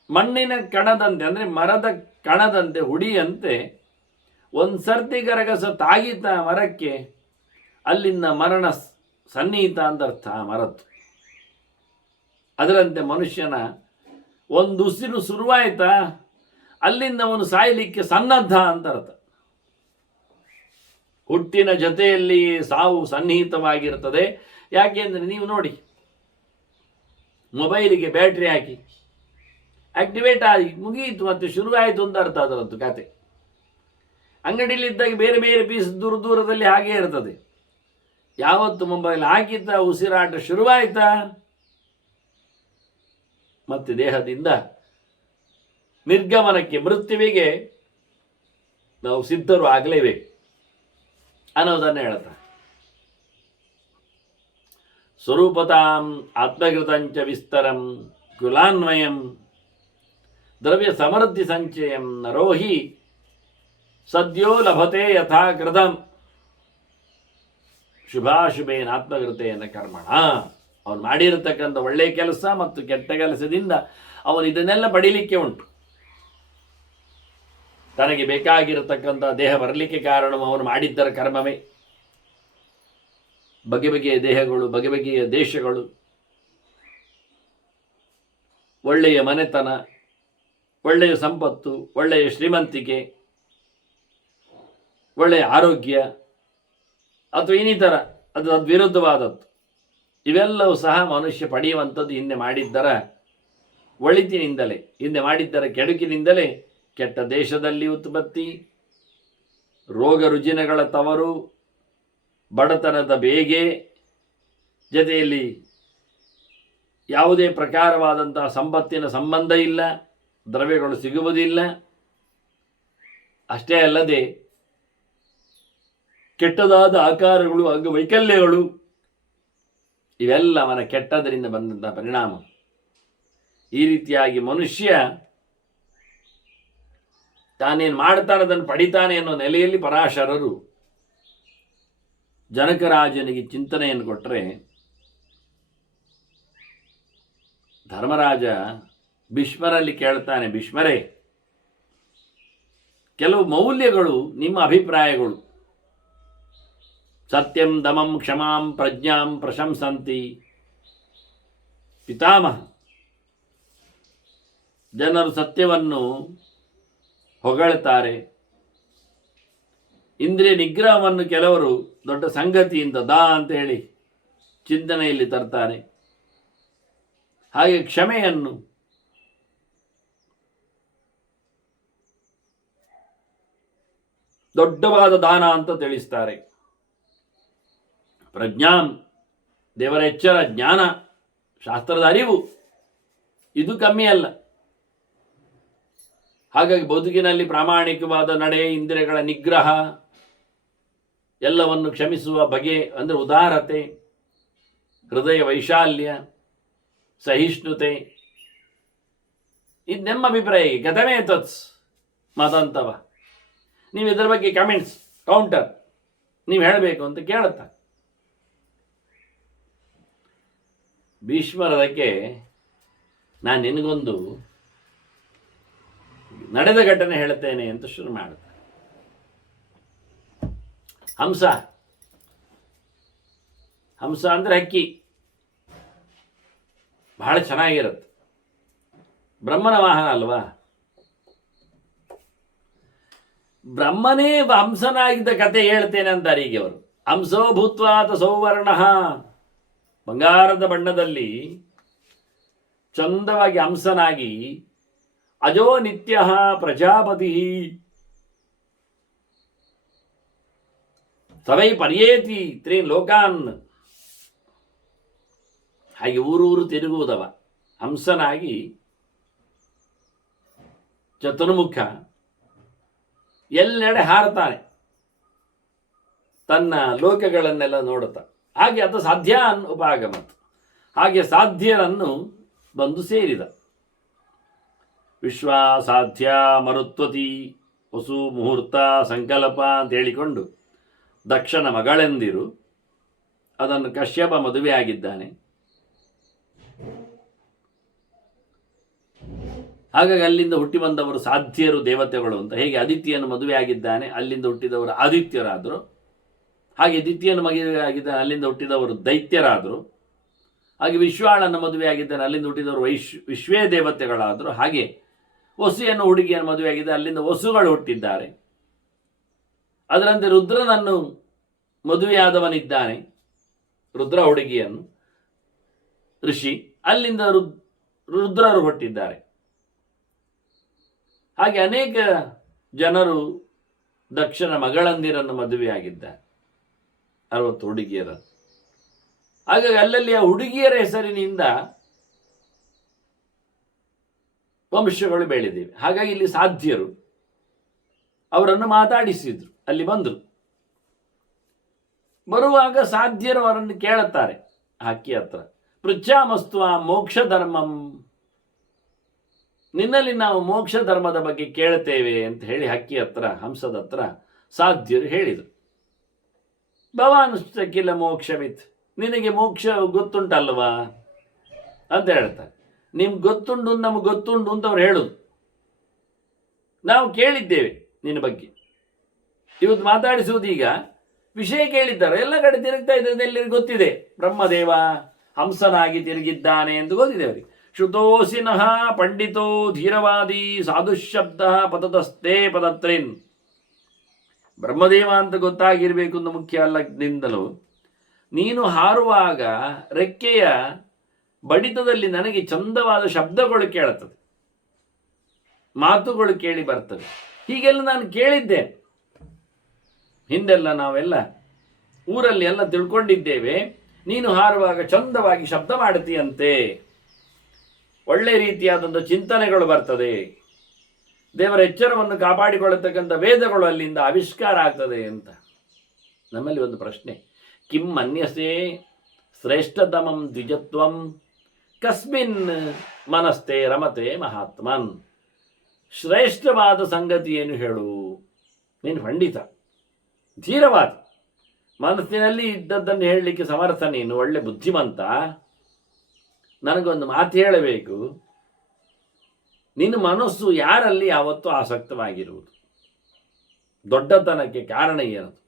ಮಣ್ಣಿನ ಕಣದಂತೆ ಅಂದರೆ ಮರದ ಕಣದಂತೆ ಹುಡಿಯಂತೆ ಒಂದು ಸರ್ತಿ ಗರಗಸ ತಾಗಿತ ಮರಕ್ಕೆ ಅಲ್ಲಿಂದ ಮರಣ ಸನ್ನಿಹಿತ ಅಂದರ್ಥ ಮರದ್ದು. ಅದರಂತೆ ಮನುಷ್ಯನ ಒಂದು ಉಸಿರು ಶುರುವಾಯಿತಾ ಅಲ್ಲಿಂದ ಅವನು ಸಾಯಲಿಕ್ಕೆ ಸನ್ನದ್ಧ ಅಂತ ಅರ್ಥ. ಹುಟ್ಟಿನ ಜೊತೆಯಲ್ಲಿ ಸಾವು ಸನ್ನಿಹಿತವಾಗಿರ್ತದೆ. ಯಾಕೆಂದರೆ ನೀವು ನೋಡಿ, ಮೊಬೈಲಿಗೆ ಬ್ಯಾಟ್ರಿ ಹಾಕಿ ಆಕ್ಟಿವೇಟ್ ಆಗಿ ಮುಗಿಯಿತು ಮತ್ತು ಶುರುವಾಯಿತು ಅಂತ ಅರ್ಥ ಅದರದ್ದು ಕತೆ. ಅಂಗಡಿಯಲ್ಲಿದ್ದಾಗ ಬೇರೆ ಬೇರೆ ಪೀಸ್ ದೂರದಲ್ಲಿ ಹಾಗೇ ಇರ್ತದೆ. ಯಾವತ್ತು ಮೊಬೈಲ್ ಹಾಕಿತಾ ಉಸಿರಾಟ ಶುರುವಾಯಿತಾ ಮತ್ತೆ ದೇಹದಿಂದ ನಿರ್ಗಮನಕ್ಕೆ ಮೃತ್ಯುವಿಗೆ ನಾವು ಸಿದ್ಧರು ಆಗಲೇಬೇಕು ಅನ್ನೋದನ್ನು ಹೇಳ್ತಾರೆ. ಸ್ವರೂಪತಾಂ ಆತ್ಮಕೃತಂಚ ವಿಸ್ತರಂ ಕುಲಾನ್ವಯಂ ದ್ರವ್ಯ ಸಮೃದ್ಧಿ ಸಂಚಯಂ ನರೋಹಿ ಸದ್ಯೋ ಲಭತೆ ಯಥಾ ಕೃತಂ ಶುಭಾಶುಭೇನ ಆತ್ಮಕೃತೆಯನ್ನ ಕರ್ಮಣ. ಅವನು ಮಾಡಿರತಕ್ಕಂಥ ಒಳ್ಳೆಯ ಕೆಲಸ ಮತ್ತು ಕೆಟ್ಟ ಕೆಲಸದಿಂದ ಅವನು ಇದನ್ನೆಲ್ಲ ಪಡೀಲಿಕ್ಕೆ ಉಂಟು. ತನಗೆ ಬೇಕಾಗಿರತಕ್ಕಂಥ ದೇಹ ಬರಲಿಕ್ಕೆ ಕಾರಣ ಅವನು ಮಾಡಿದ್ದರ ಕರ್ಮವೇ. ಬಗೆ ಬಗೆಯ ದೇಹಗಳು, ಬಗೆ ಬಗೆಯ ದೇಶಗಳು, ಒಳ್ಳೆಯ ಮನೆತನ, ಒಳ್ಳೆಯ ಸಂಪತ್ತು, ಒಳ್ಳೆಯ ಶ್ರೀಮಂತಿಕೆ, ಒಳ್ಳೆಯ ಆರೋಗ್ಯ ಅಥವಾ ಇನ್ನಿತರ ಅದು ವಿರುದ್ಧವಾದದ್ದು, ಇವೆಲ್ಲವೂ ಸಹ ಮನುಷ್ಯ ಪಡೆಯುವಂಥದ್ದು ಹಿಂದೆ ಮಾಡಿದ್ದರ ಒಳಿತಿನಿಂದಲೇ, ಹಿಂದೆ ಮಾಡಿದ್ದರ ಕೆಡುಕಿನಿಂದಲೇ. ಕೆಟ್ಟ ದೇಶದಲ್ಲಿ ಉತ್ಪತ್ತಿ, ರೋಗ ರುಜಿನಗಳ ತವರು, ಬಡತನದ ಬೇಗೆ, ಜೊತೆಯಲ್ಲಿ ಯಾವುದೇ ಪ್ರಕಾರವಾದಂತಹ ಸಂಪತ್ತಿನ ಸಂಬಂಧ ಇಲ್ಲ, ದ್ರವ್ಯಗಳು ಸಿಗುವುದಿಲ್ಲ. ಅಷ್ಟೇ ಅಲ್ಲದೆ ಕೆಟ್ಟದಾದ ಆಕಾರಗಳು, ಅಂಗವೈಕಲ್ಯಗಳು, ಇವೆಲ್ಲ ಅವನ ಕೆಟ್ಟದರಿಂದ ಬಂದಂತಹ ಪರಿಣಾಮ. ಈ ರೀತಿಯಾಗಿ ಮನುಷ್ಯ ತಾನೇನು ಮಾಡ್ತಾನೆ ಅದನ್ನು ಪಡಿತಾನೆ ಅನ್ನೋ ನೆಲೆಯಲ್ಲಿ ಪರಾಶರರು ಜನಕರಾಜನಿಗೆ ಚಿಂತನೆಯನ್ನು ಕೊಟ್ಟರೆ, ಧರ್ಮರಾಜ ಭೀಷ್ಮರಲ್ಲಿ ಕೇಳ್ತಾನೆ, ಭೀಷ್ಮರೇ, ಕೆಲವು ಮೌಲ್ಯಗಳು ನಿಮ್ಮ ಅಭಿಪ್ರಾಯಗಳು. ಸತ್ಯಂ ದಮಂ ಕ್ಷಮಾಂ ಪ್ರಜ್ಞಾಂ ಪ್ರಶಂಸಂತಿ ಪಿತಾಮಹ. ಜನರು ಸತ್ಯವನ್ನು ಹೊಗಳ್ತಾರೆ, ಇಂದ್ರಿಯ ನಿಗ್ರಹವನ್ನು ಕೆಲವರು ದೊಡ್ಡ ಸಂಗತಿಯಿಂದ ಅಂತ ಹೇಳಿ ಚಿಂತನೆಯಲ್ಲಿ ತರ್ತಾರೆ. ಹಾಗೆ ಕ್ಷಮೆಯನ್ನು ದೊಡ್ಡವಾದ ದಾನ ಅಂತ ತಿಳಿಸ್ತಾರೆ. ಪ್ರಜ್ಞಾಂ, ದೇವರ ಎಚ್ಚರ, ಜ್ಞಾನ, ಶಾಸ್ತ್ರದ ಅರಿವು, ಇದು ಕಮ್ಮಿ ಅಲ್ಲ. ಹಾಗಾಗಿ ಬದುಕಿನಲ್ಲಿ ಪ್ರಾಮಾಣಿಕವಾದ ನಡೆ, ಇಂದ್ರಿಯಗಳ ನಿಗ್ರಹ, ಎಲ್ಲವನ್ನು ಕ್ಷಮಿಸುವ ಬಗೆ ಅಂದರೆ ಉದಾರತೆ, ಹೃದಯ ವೈಶಾಲ್ಯ, ಸಹಿಷ್ಣುತೆ, ಇದು ನಮ್ಮ ಅಭಿಪ್ರಾಯ. ಕಥಮೇ ತತ್ಸ್ ಮದಂತವ. ನೀವು ಇದರ ಬಗ್ಗೆ ಕಮೆಂಟ್ಸ್, ಕೌಂಟರ್ ನೀವು ಹೇಳಬೇಕು ಅಂತ ಕೇಳುತ್ತಾ. ಭೀಷ್ಮರದಕ್ಕೆ ನಾನು ನಿನಗೊಂದು ನಡೆದ ಘಟನೆ ಹೇಳ್ತೇನೆ ಅಂತ ಶುರು ಮಾಡುತ್ತೆ. ಹಂಸ ಅಂದರೆ ಹಕ್ಕಿ, ಬಹಳ ಚೆನ್ನಾಗಿರುತ್ತೆ. ಬ್ರಹ್ಮನ ವಾಹನ ಅಲ್ವಾ. ಬ್ರಹ್ಮನೇ ಹಂಸನಾಗಿದ್ದ ಕತೆ ಹೇಳ್ತೇನೆ ಅಂತಾರೆ ಈಗ ಅವರು. ಹಂಸೋ ಭೂತ್ವಾತ ಸೌವರ್ಣ, ಬಂಗಾರದ ಬಣ್ಣದಲ್ಲಿ ಚಂದವಾಗಿ ಹಂಸನಾಗಿ, ಅಜೋ ನಿತ್ಯ ಪ್ರಜಾಪತಿ ಸವೈ ಪರ್ಯೇತಿ ತ್ರೀನ್ ಲೋಕಾನ್. ಹಾಗೆ ಊರೂರು ತಿರುಗುವುದವ ಹಂಸನಾಗಿ, ಚತುರ್ಮುಖ, ಎಲ್ಲೆಡೆ ಹಾರತಾನೆ, ತನ್ನ ಲೋಕಗಳನ್ನೆಲ್ಲ ನೋಡುತ್ತಾ. ಹಾಗೆ ಅದು ಸಾಧ್ಯ ಉಪಾಗಮತ್. ಹಾಗೆ ಸಾಧ್ಯರನ್ನು ಬಂದು ಸೇರಿದ. ವಿಶ್ವಾಸಾಧ್ಯ ಮರುತ್ವತಿ ವಸು ಮುಹೂರ್ತ ಸಂಕಲ್ಪ ಅಂತ ಹೇಳಿಕೊಂಡು ದಕ್ಷನ ಮಗಳೆಂದಿರು. ಅದನ್ನು ಕಶ್ಯಪ ಮದುವೆಯಾಗಿದ್ದಾನೆ. ಹಾಗಾಗಿ ಅಲ್ಲಿಂದ ಹುಟ್ಟಿ ಬಂದವರು ಸಾಧ್ಯರು, ದೇವತೆಗಳು ಅಂತ. ಹೇಗೆ ಅದಿತಿಯನ್ನು ಮದುವೆಯಾಗಿದ್ದಾನೆ, ಅಲ್ಲಿಂದ ಹುಟ್ಟಿದವರು ಆದಿತ್ಯರಾದರು. ಹಾಗೆ ದಿತಿಯನ್ನು ಮದುವೆಯಾಗಿದ್ದಾನೆ, ಅಲ್ಲಿಂದ ಹುಟ್ಟಿದವರು ದೈತ್ಯರಾದರು. ಹಾಗೆ ವಿಶ್ವಾಳನ್ನು ಮದುವೆಯಾಗಿದ್ದಾನೆ, ಅಲ್ಲಿಂದ ಹುಟ್ಟಿದವರು ವಿಶ್ವೇ ದೇವತೆಗಳಾದರು. ಹಾಗೆ ವಸುಯನ್ನು ಹುಡುಗಿಯನ್ನು ಮದುವೆಯಾಗಿದೆ, ಅಲ್ಲಿಂದ ವಸುಗಳು ಹುಟ್ಟಿದ್ದಾರೆ. ಅದರಂತೆ ರುದ್ರನನ್ನು ಮದುವೆಯಾದವನಿದ್ದಾನೆ, ರುದ್ರ ಹುಡುಗಿಯನ್ನು ಋಷಿ, ಅಲ್ಲಿಂದ ರುದ್ರರು ಹುಟ್ಟಿದ್ದಾರೆ. ಹಾಗೆ ಅನೇಕ ಜನರು ದಕ್ಷನ ಮಗಳಂದಿರನ್ನು ಮದುವೆಯಾಗಿದ್ದಾರೆ, 60 ಹುಡುಗಿಯರ. ಹಾಗಾಗಿ ಅಲ್ಲಲ್ಲಿ ಆ ಹುಡುಗಿಯರ ಹೆಸರಿನಿಂದ ವಂಶಗಳು ಬೆಳೆದಿವೆ. ಹಾಗಾಗಿ ಇಲ್ಲಿ ಸಾಧ್ಯರು ಅವರನ್ನು ಮಾತಾಡಿಸಿದ್ರು. ಅಲ್ಲಿ ಬಂದರು. ಬರುವಾಗ ಸಾಧ್ಯರು ಅವರನ್ನು ಕೇಳುತ್ತಾರೆ ಹಕ್ಕಿ ಹತ್ರ, ಪೃಚ್ಛಾಮಸ್ತ್ವ ಮೋಕ್ಷ ಧರ್ಮಂ, ನಿನ್ನಲ್ಲಿ ನಾವು ಮೋಕ್ಷ ಧರ್ಮದ ಬಗ್ಗೆ ಕೇಳ್ತೇವೆ ಅಂತ ಹೇಳಿ ಹಕ್ಕಿ ಹತ್ರ, ಹಂಸದ ಹತ್ರ ಸಾಧ್ಯರು ಹೇಳಿದರು. ಭವಾನ್ ಕಿಲ ಮೋಕ್ಷವಿತ್, ನಿನಗೆ ಮೋಕ್ಷ ಗೊತ್ತುಂಟಲ್ವಾ ಅಂತ ಹೇಳ್ತಾರೆ. ನಿಮ್ಗೆ ಗೊತ್ತುಂಟು, ನಮ್ಗೆ ಗೊತ್ತುಂಟು ಅಂತ ಅವ್ರು ಹೇಳೋದು. ನಾವು ಕೇಳಿದ್ದೇವೆ ನಿನ್ನ ಬಗ್ಗೆ. ಇವತ್ತು ಮಾತಾಡಿಸುವುದು ಈಗ ವಿಷಯ ಕೇಳಿದ್ದಾರೆ. ಎಲ್ಲ ಕಡೆ ತಿರುಗ್ತಾ ಇದ್ದಾರೆ, ಎಲ್ಲರಿಗೂ ಗೊತ್ತಿದೆ. ಬ್ರಹ್ಮದೇವ ಹಂಸನಾಗಿ ತಿರುಗಿದ್ದಾನೆ ಎಂದು ಗೊತ್ತಿದೆ ಅವರಿಗೆ. ಶ್ರುತೋಸಿನಃ ಪಂಡಿತೋ ಧೀರವಾದಿ ಸಾಧುಶಬ್ದ ಪತತಸ್ತೆ ಪದತ್ರೇನ್. ಬ್ರಹ್ಮದೇವ ಅಂತ ಗೊತ್ತಾಗಿರಬೇಕು ಅಂತ ಮುಖ್ಯ ಅಲ್ಲದಿಂದಲೂ, ನೀನು ಹಾರುವಾಗ ರೆಕ್ಕೆಯ ಬಡಿತದಲ್ಲಿ ನನಗೆ ಚಂದವಾದ ಶಬ್ದಗಳು ಕೇಳುತ್ತದೆ, ಮಾತುಗಳು ಕೇಳಿ ಬರ್ತವೆ. ಹೀಗೆಲ್ಲ ನಾನು ಕೇಳಿದ್ದೇನೆ. ಹಿಂದೆಲ್ಲ ನಾವೆಲ್ಲ ಊರಲ್ಲಿ ಎಲ್ಲ ತಿಳ್ಕೊಂಡಿದ್ದೇವೆ. ನೀನು ಹಾರುವಾಗ ಚಂದವಾಗಿ ಶಬ್ದ ಮಾಡುತ್ತೀಯಂತೆ, ಒಳ್ಳೆ ರೀತಿಯಾದಂಥ ಚಿಂತನೆಗಳು ಬರ್ತದೆ, ದೇವರ ಎಚ್ಚರವನ್ನು ಕಾಪಾಡಿಕೊಳ್ಳತಕ್ಕಂಥ ವೇದಗಳು ಅಲ್ಲಿಂದ ಆವಿಷ್ಕಾರ ಆಗ್ತದೆ ಅಂತ. ನಮ್ಮಲ್ಲಿ ಒಂದು ಪ್ರಶ್ನೆ, ಕಿಂ ಮನ್ಯಸೆ ಶ್ರೇಷ್ಠತಮಂ ದ್ವಿಜತ್ವಂ ಕಸ್ಮಿನ್ ಮನಸ್ತೆ ರಮತೆ ಮಹಾತ್ಮನ್. ಶ್ರೇಷ್ಠವಾದ ಸಂಗತಿ ಏನು ಹೇಳು. ನೀನು ಪಂಡಿತ, ಧೀರವಾದಿ, ಮನಸ್ಸಿನಲ್ಲಿ ಇದ್ದದ್ದನ್ನು ಹೇಳಲಿಕ್ಕೆ ಸಮರ್ಥ, ನೀನು ಒಳ್ಳೆ ಬುದ್ಧಿಮಂತ, ನನಗೊಂದು ಮಾತು ಹೇಳಬೇಕು, ನಿನ್ನ ಮನಸ್ಸು ಯಾರಲ್ಲಿ ಯಾವತ್ತೂ ಆಸಕ್ತವಾಗಿರುವುದು? ದೊಡ್ಡತನಕ್ಕೆ ಕಾರಣ ಏನದು?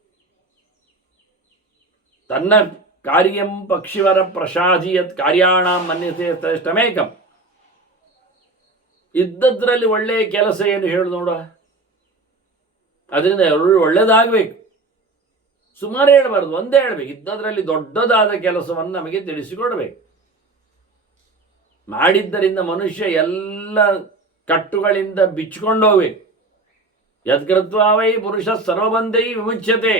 ತನ್ನ ಕಾರ್ಯಂ ಪಕ್ಷಿವರ ಪ್ರಸಾದಿಯತ್ ಕಾರ್ಯಾಣ ಮನ್ಯತೆ ಶ್ರೇಷ್ಠಮೇಕಂ. ಇದ್ದದ್ರಲ್ಲಿ ಒಳ್ಳೆಯ ಕೆಲಸ ಏನು ಹೇಳು ನೋಡ. ಅದರಿಂದ ಒಳ್ಳೇದಾಗಬೇಕು. ಸುಮಾರು ಹೇಳಬಾರ್ದು, ಒಂದೇ ಹೇಳಬೇಕು. ಇದ್ದದ್ರಲ್ಲಿ ದೊಡ್ಡದಾದ ಕೆಲಸವನ್ನು ನಮಗೆ ತಿಳಿಸಿಕೊಡ್ಬೇಕು. ಮಾಡಿದ್ದರಿಂದ ಮನುಷ್ಯ ಎಲ್ಲ ಕಟ್ಟುಗಳಿಂದ ಬಿಚ್ಚಿಕೊಂಡು ಹೋಗ್ಬೇಕು. ಯದ್ಕೃತ್ವಾವೈ ಪುರುಷ ಸರ್ವಬಂಧೈ ವಿಮುಚ್ಯತೆ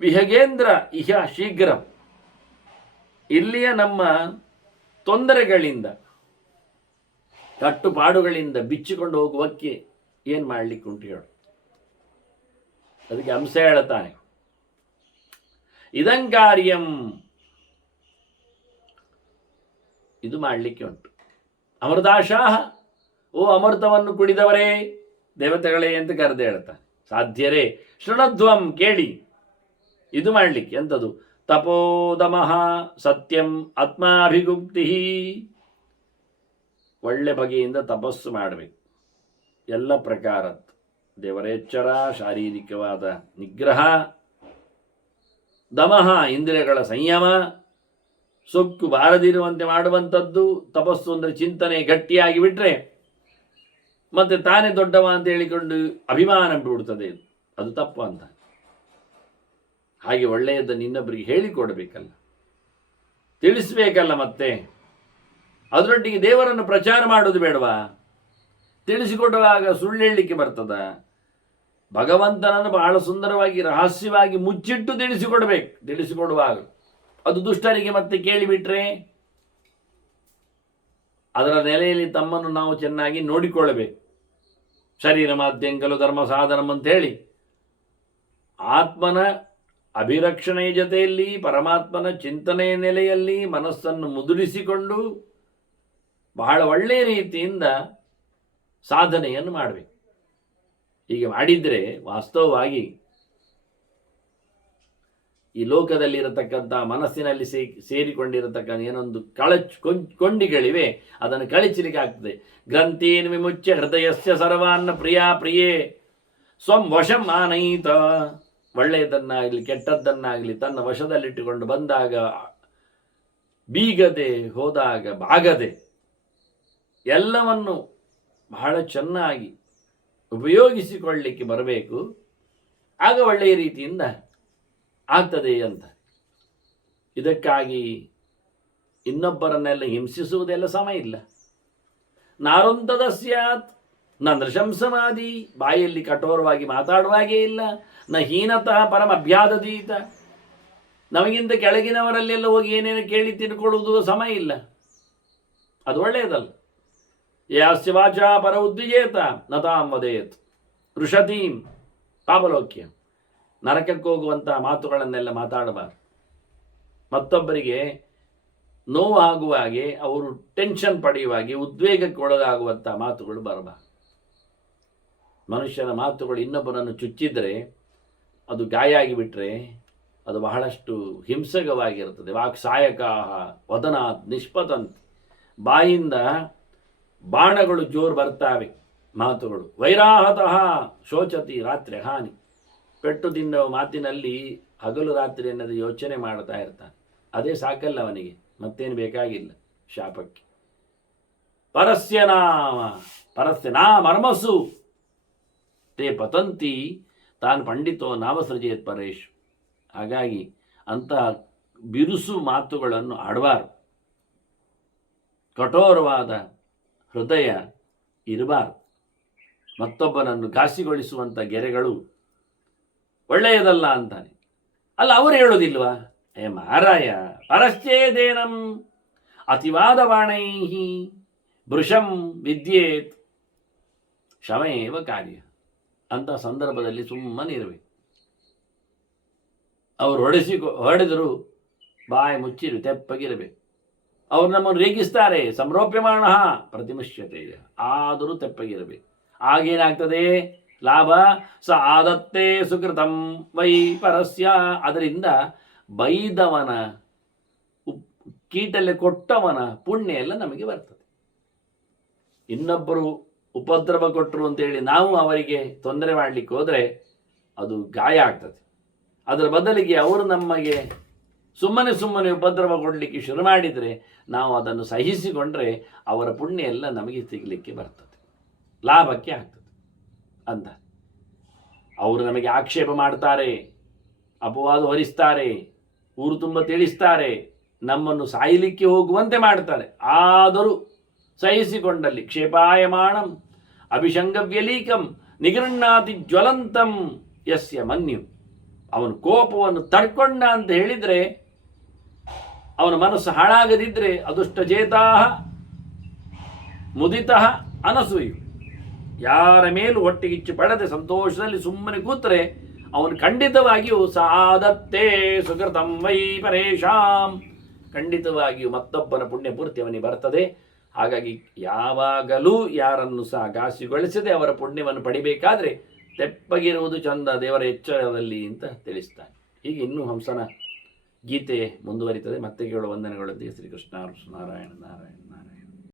ವಿಹಗೇಂದ್ರ ಇಹ ಶೀಘ್ರ. ಇಲ್ಲಿಯ ನಮ್ಮ ತೊಂದರೆಗಳಿಂದ, ಕಟ್ಟುಪಾಡುಗಳಿಂದ ಬಿಚ್ಚಿಕೊಂಡು ಹೋಗುವಕ್ಕೆ ಏನು ಮಾಡಲಿಕ್ಕೆ ಉಂಟು ಹೇಳು? ಅದಕ್ಕೆ ಅಂಶ ಹೇಳ್ತಾನೆ, ಇದಂಕಾರ್ಯಂ, ಇದು ಮಾಡಲಿಕ್ಕೆ ಉಂಟು. ಅಮೃತಾಶಾಹ, ಓ ಅಮೃತವನ್ನು ಕುಡಿದವರೇ, ದೇವತೆಗಳೇ ಅಂತ ಕರೆದು ಹೇಳ್ತಾನೆ. ಸಾಧ್ಯರೇ ಶೃಣಧ್ವಂ, ಕೇಳಿ. ಇದು ಮಾಡಲಿಕ್ಕೆ ಎಂಥದ್ದು? ತಪೋದಮಃ ಸತ್ಯಂ ಆತ್ಮಾಭಿಗುಪ್ತಿ. ಒಳ್ಳೆ ಬಗೆಯಿಂದ ತಪಸ್ಸು ಮಾಡಬೇಕು. ಎಲ್ಲ ಪ್ರಕಾರದ್ದು ದೇವರೇಚ್ಛರ, ಶಾರೀರಿಕವಾದ ನಿಗ್ರಹ, ದಮಃ ಇಂದ್ರಿಯಗಳ ಸಂಯಮ, ಸೊಕ್ಕು ಬಾರದಿರುವಂತೆ ಮಾಡುವಂಥದ್ದು. ತಪಸ್ಸು ಅಂದರೆ ಚಿಂತನೆ ಗಟ್ಟಿಯಾಗಿ ಬಿಟ್ಟರೆ ಮತ್ತೆ ತಾನೇ ದೊಡ್ಡವ ಅಂತ ಹೇಳಿಕೊಂಡು ಅಭಿಮಾನ ಬಿಡುತ್ತದೆ. ಅದು ತಪ್ಪು ಅಂತ. ಹಾಗೆ ಒಳ್ಳೆಯದನ್ನು ಇನ್ನೊಬ್ಬರಿಗೆ ಹೇಳಿಕೊಡಬೇಕಲ್ಲ, ತಿಳಿಸ್ಬೇಕಲ್ಲ. ಮತ್ತೆ ಅದರೊಟ್ಟಿಗೆ ದೇವರನ್ನು ಪ್ರಚಾರ ಮಾಡೋದು ಬೇಡವಾ? ತಿಳಿಸಿಕೊಡುವಾಗ ಸುಳ್ಳು ಹೇಳಲಿಕ್ಕೆ ಬರ್ತದ? ಭಗವಂತನನ್ನು ಬಹಳ ಸುಂದರವಾಗಿ ರಹಸ್ಯವಾಗಿ ಮುಚ್ಚಿಟ್ಟು ತಿಳಿಸಿಕೊಡ್ಬೇಕು. ತಿಳಿಸಿಕೊಡುವಾಗ ಅದು ದುಷ್ಟರಿಗೆ ಮತ್ತೆ ಕೇಳಿಬಿಟ್ರೆ, ಅದರ ನೆಲೆಯಲ್ಲಿ ತಮ್ಮನ್ನು ನಾವು ಚೆನ್ನಾಗಿ ನೋಡಿಕೊಳ್ಳಬೇಕು. ಶರೀರ ಮಾಧ್ಯಂಕಲು ಧರ್ಮ ಸಾಧನಂ ಅಂತ ಹೇಳಿ ಆತ್ಮನ ಅಭಿರಕ್ಷಣೆಯ ಜೊತೆಯಲ್ಲಿ ಪರಮಾತ್ಮನ ಚಿಂತನೆಯ ನೆಲೆಯಲ್ಲಿ ಮನಸ್ಸನ್ನು ಮುದುರಿಸಿಕೊಂಡು ಬಹಳ ಒಳ್ಳೆಯ ರೀತಿಯಿಂದ ಸಾಧನೆಯನ್ನು ಮಾಡಬೇಕು. ಹೀಗೆ ಮಾಡಿದರೆ ವಾಸ್ತವವಾಗಿ ಈ ಲೋಕದಲ್ಲಿರತಕ್ಕಂಥ ಮನಸ್ಸಿನಲ್ಲಿ ಸೇರಿಕೊಂಡಿರತಕ್ಕಂಥ ಏನೊಂದು ಕೊಂಡಿಗಳಿವೆ, ಅದನ್ನು ಕಳಿಚಲಿಕ್ಕೆ ಆಗ್ತದೆ. ಗ್ರಂಥೀನ್ ವಿಮುಚ್ಯ ಹೃದಯಸ್ಯ ಸರ್ವಾನ್ನ ಪ್ರಿಯಾ ಪ್ರಿಯೇ ಸ್ವಂ ವಶಂ ಆನಯಿತ. ಒಳ್ಳೆಯದನ್ನಾಗಲಿ ಕೆಟ್ಟದ್ದನ್ನಾಗಲಿ ತನ್ನ ವಶದಲ್ಲಿಟ್ಟುಕೊಂಡು ಬಂದಾಗ, ಬೀಗದೆ ಹೋದಾಗ ಬಾಗದೆ, ಎಲ್ಲವನ್ನು ಬಹಳ ಚೆನ್ನಾಗಿ ಉಪಯೋಗಿಸಿಕೊಳ್ಳಲಿಕ್ಕೆ ಬರಬೇಕು. ಆಗ ಒಳ್ಳೆಯ ರೀತಿಯಿಂದ ಆಗ್ತದೆ ಅಂತ. ಇದಕ್ಕಾಗಿ ಇನ್ನೊಬ್ಬರನ್ನೆಲ್ಲ ಹಿಂಸಿಸುವುದೆಲ್ಲ ಸಮಯ ಇಲ್ಲ. ನಾರೊಂದದ ಸ್ಯಾತ್ ನ ನೃಶಂಸಮಾದಿ, ಬಾಯಲ್ಲಿ ಕಠೋರವಾಗಿ ಮಾತಾಡುವಾಗೇ ಇಲ್ಲ. ನ ಹೀನತಃ ಪರಮ ಅಭ್ಯಾದತೀತ, ನಮಗಿಂತ ಕೆಳಗಿನವರಲ್ಲೆಲ್ಲ ಹೋಗಿ ಏನೇನು ಕೇಳಿ ತಿಳ್ಕೊಳ್ಳುವುದು ಸಮಯ ಇಲ್ಲ. ಅದು ಒಳ್ಳೆಯದಲ್ಲ. ಯಾಸ್ಯ ವಾಚಾ ಪರ ಉದ್ವಿಜೇತ ನತಾಂ ವದೇತ್ ಋಷತೀಂ ಪಾಪಲೋಕ್ಯ. ನರಕಕ್ಕೆ ಹೋಗುವಂಥ ಮಾತುಗಳನ್ನೆಲ್ಲ ಮಾತಾಡಬಾರ್ದು. ಮತ್ತೊಬ್ಬರಿಗೆ ನೋವು ಆಗುವ ಹಾಗೆ, ಅವರು ಟೆನ್ಷನ್ ಪಡೆಯುವ ಹಾಗೆ, ಉದ್ವೇಗಕ್ಕೆ ಒಳಗಾಗುವಂಥ ಮಾತುಗಳು ಬರಬಾರ್ದು. ಮನುಷ್ಯನ ಮಾತುಗಳು ಇನ್ನೊಬ್ಬರನ್ನು ಚುಚ್ಚಿದರೆ, ಅದು ಗಾಯ ಆಗಿಬಿಟ್ರೆ ಅದು ಬಹಳಷ್ಟು ಹಿಂಸಕವಾಗಿರುತ್ತದೆ. ವಾಕ್ ಸಾಯಕಾಹ ವದನಾತ್ ನಿಷ್ಪತಂತ್, ಬಾಯಿಂದ ಬಾಣಗಳು ಜೋರು ಬರ್ತಾವೆ ಮಾತುಗಳು. ವೈರಾಹತಃ ಶೋಚತಿ ರಾತ್ರಿ ಹಾನಿ, ಪೆಟ್ಟು ತಿನ್ನುವ ಮಾತಿನಲ್ಲಿ ಹಗಲು ರಾತ್ರಿ ಅನ್ನೋದು ಯೋಚನೆ ಮಾಡ್ತಾ ಇರ್ತಾನೆ. ಅದೇ ಸಾಕಲ್ಲ ಅವನಿಗೆ, ಮತ್ತೇನು ಬೇಕಾಗಿಲ್ಲ ಶಾಪಕ್ಕೆ. ಪರಸ್ಯ ನಾ ಮರ್ಮಸು ತೇ ಪತಂತಿ ತಾನು ಪಂಡಿತೋ ನಾಮಸೃಜೇತ್ ಪರೇಶ್. ಹಾಗಾಗಿ ಅಂತಹ ಬಿರುಸು ಮಾತುಗಳನ್ನು ಆಡಬಾರ್ದು. ಕಠೋರವಾದ ಹೃದಯ ಇರಬಾರ್ದು. ಮತ್ತೊಬ್ಬನನ್ನು ಘಾಸಿಗೊಳಿಸುವಂಥ ಗೆರೆಗಳು ಒಳ್ಳೆಯದಲ್ಲ ಅಂತಾನೆ. ಅಲ್ಲ, ಅವರು ಹೇಳೋದಿಲ್ವಾ? ಮಾರಾಯ ಪರಶ್ಚೇದೇನಂ ಅತಿವಾದವಾಣೈ ಭೃಶಂ ವಿದ್ಯೇತ್ ಶಮೇವ ಕಾರ್ಯ. ಅಂತ ಸಂದರ್ಭದಲ್ಲಿ ಸುಮ್ಮನೆ ಇರಬೇಕು. ಅವರು ಹೊಡೆದರು ಬಾಯಿ ಮುಚ್ಚಿರು, ತೆಪ್ಪಗಿರಬೇಕು. ಅವರು ನಮ್ಮನ್ನು ರೇಗಿಸ್ತಾರೆ, ಸಂರೋಪ್ಯಮಾಣ ಪ್ರತಿಮುಷ್ಯತೆ, ಆದರೂ ತೆಪ್ಪಗಿರಬೇಕು. ಆಗೇನಾಗ್ತದೆ? ಲಾಭ ಸ ಆದತ್ತೇ ಸುಕೃತಂ ವೈ ಪರಸ್ಯ. ಅದರಿಂದ ಬೈದವನ ಕೀಟಲೆ ಕೊಟ್ಟವನ ಪುಣ್ಯ ಎಲ್ಲ ನಮಗೆ ಬರ್ತದೆ. ಇನ್ನೊಬ್ಬರು ಉಪದ್ರವ ಕೊಟ್ಟರು ಅಂತೇಳಿ ನಾವು ಅವರಿಗೆ ತೊಂದರೆ ಮಾಡಲಿಕ್ಕೆ ಹೋದರೆ ಅದು ಗಾಯ ಆಗ್ತದೆ. ಅದರ ಬದಲಿಗೆ ಅವರು ನಮಗೆ ಸುಮ್ಮನೆ ಉಪದ್ರವ ಕೊಡಲಿಕ್ಕೆ ಶುರು ಮಾಡಿದರೆ ನಾವು ಅದನ್ನು ಸಹಿಸಿಕೊಂಡ್ರೆ ಅವರ ಪುಣ್ಯ ಎಲ್ಲ ನಮಗೆ ಸಿಗಲಿಕ್ಕೆ ಬರ್ತದೆ, ಲಾಭಕ್ಕೆ ಆಗ್ತದೆ ಅಂತ. ಅವರು ನಮಗೆ ಆಕ್ಷೇಪ ಮಾಡ್ತಾರೆ, ಅಪವಾದ ಹೊರಿಸ್ತಾರೆ, ಊರು ತುಂಬ ತಿಳಿಸ್ತಾರೆ, ನಮ್ಮನ್ನು ಸಾಯಲಿಕ್ಕೆ ಹೋಗುವಂತೆ ಮಾಡ್ತಾರೆ. ಆದರೂ ಸಹಿಸಿಕೊಂಡಲ್ಲಿ ಕ್ಷೇಪಾಯಮಾಣಂ ಅಭಿಷಂಗವ್ಯಲೀಕಂ ನಿಗೃಣ್ಣಾತಿ ಜ್ವಲಂತಂ ಯಸ್ಯ ಮನ್ಯು. ಅವನು ಕೋಪವನ್ನು ತಡ್ಕೊಂಡ ಅಂತ ಹೇಳಿದರೆ, ಅವನ ಮನಸ್ಸು ಹಾಳಾಗದಿದ್ದರೆ ಅದುಷ್ಟಜೇತಾ ಮುದಿತಃ ಅನಸೂಯು. ಯಾರ ಮೇಲೂ ಹೊಟ್ಟೆಗಿಚ್ಚು ಪಡೆದೆ ಸಂತೋಷದಲ್ಲಿ ಸುಮ್ಮನೆ ಕೂತರೆ ಅವನು ಖಂಡಿತವಾಗಿಯೂ ಸಾದತ್ತೇ ಸುಕೃತಂ ವೈ ಪರೇಶಾಂ, ಖಂಡಿತವಾಗಿಯೂ ಮತ್ತೊಬ್ಬನ ಪುಣ್ಯ ಪೂರ್ತಿ ಅವನಿಗೆ ಬರ್ತದೆ. ಹಾಗಾಗಿ ಯಾವಾಗಲೂ ಯಾರನ್ನು ಸಹ ಘಾಸಿಗೊಳಿಸದೆ ಅವರ ಪುಣ್ಯವನ್ನು ಪಡಿಬೇಕಾದ್ರೆ ತೆಪ್ಪಗಿರುವುದು ಚಂದ ದೇವರ ಎಚ್ಚರದಲ್ಲಿ ಅಂತ ತಿಳಿಸ್ತಾನೆ. ಹೀಗೆ ಇನ್ನೂ ಹಂಸನ ಗೀತೆ ಮುಂದುವರಿತದೆ. ಮತ್ತೆ ಕೇಳುವ ವಂದನೆಗಳೊಂದಿಗೆ ಶ್ರೀಕೃಷ್ಣ ನಾರಾಯಣ ನಾರಾಯಣ ನಾರಾಯಣ.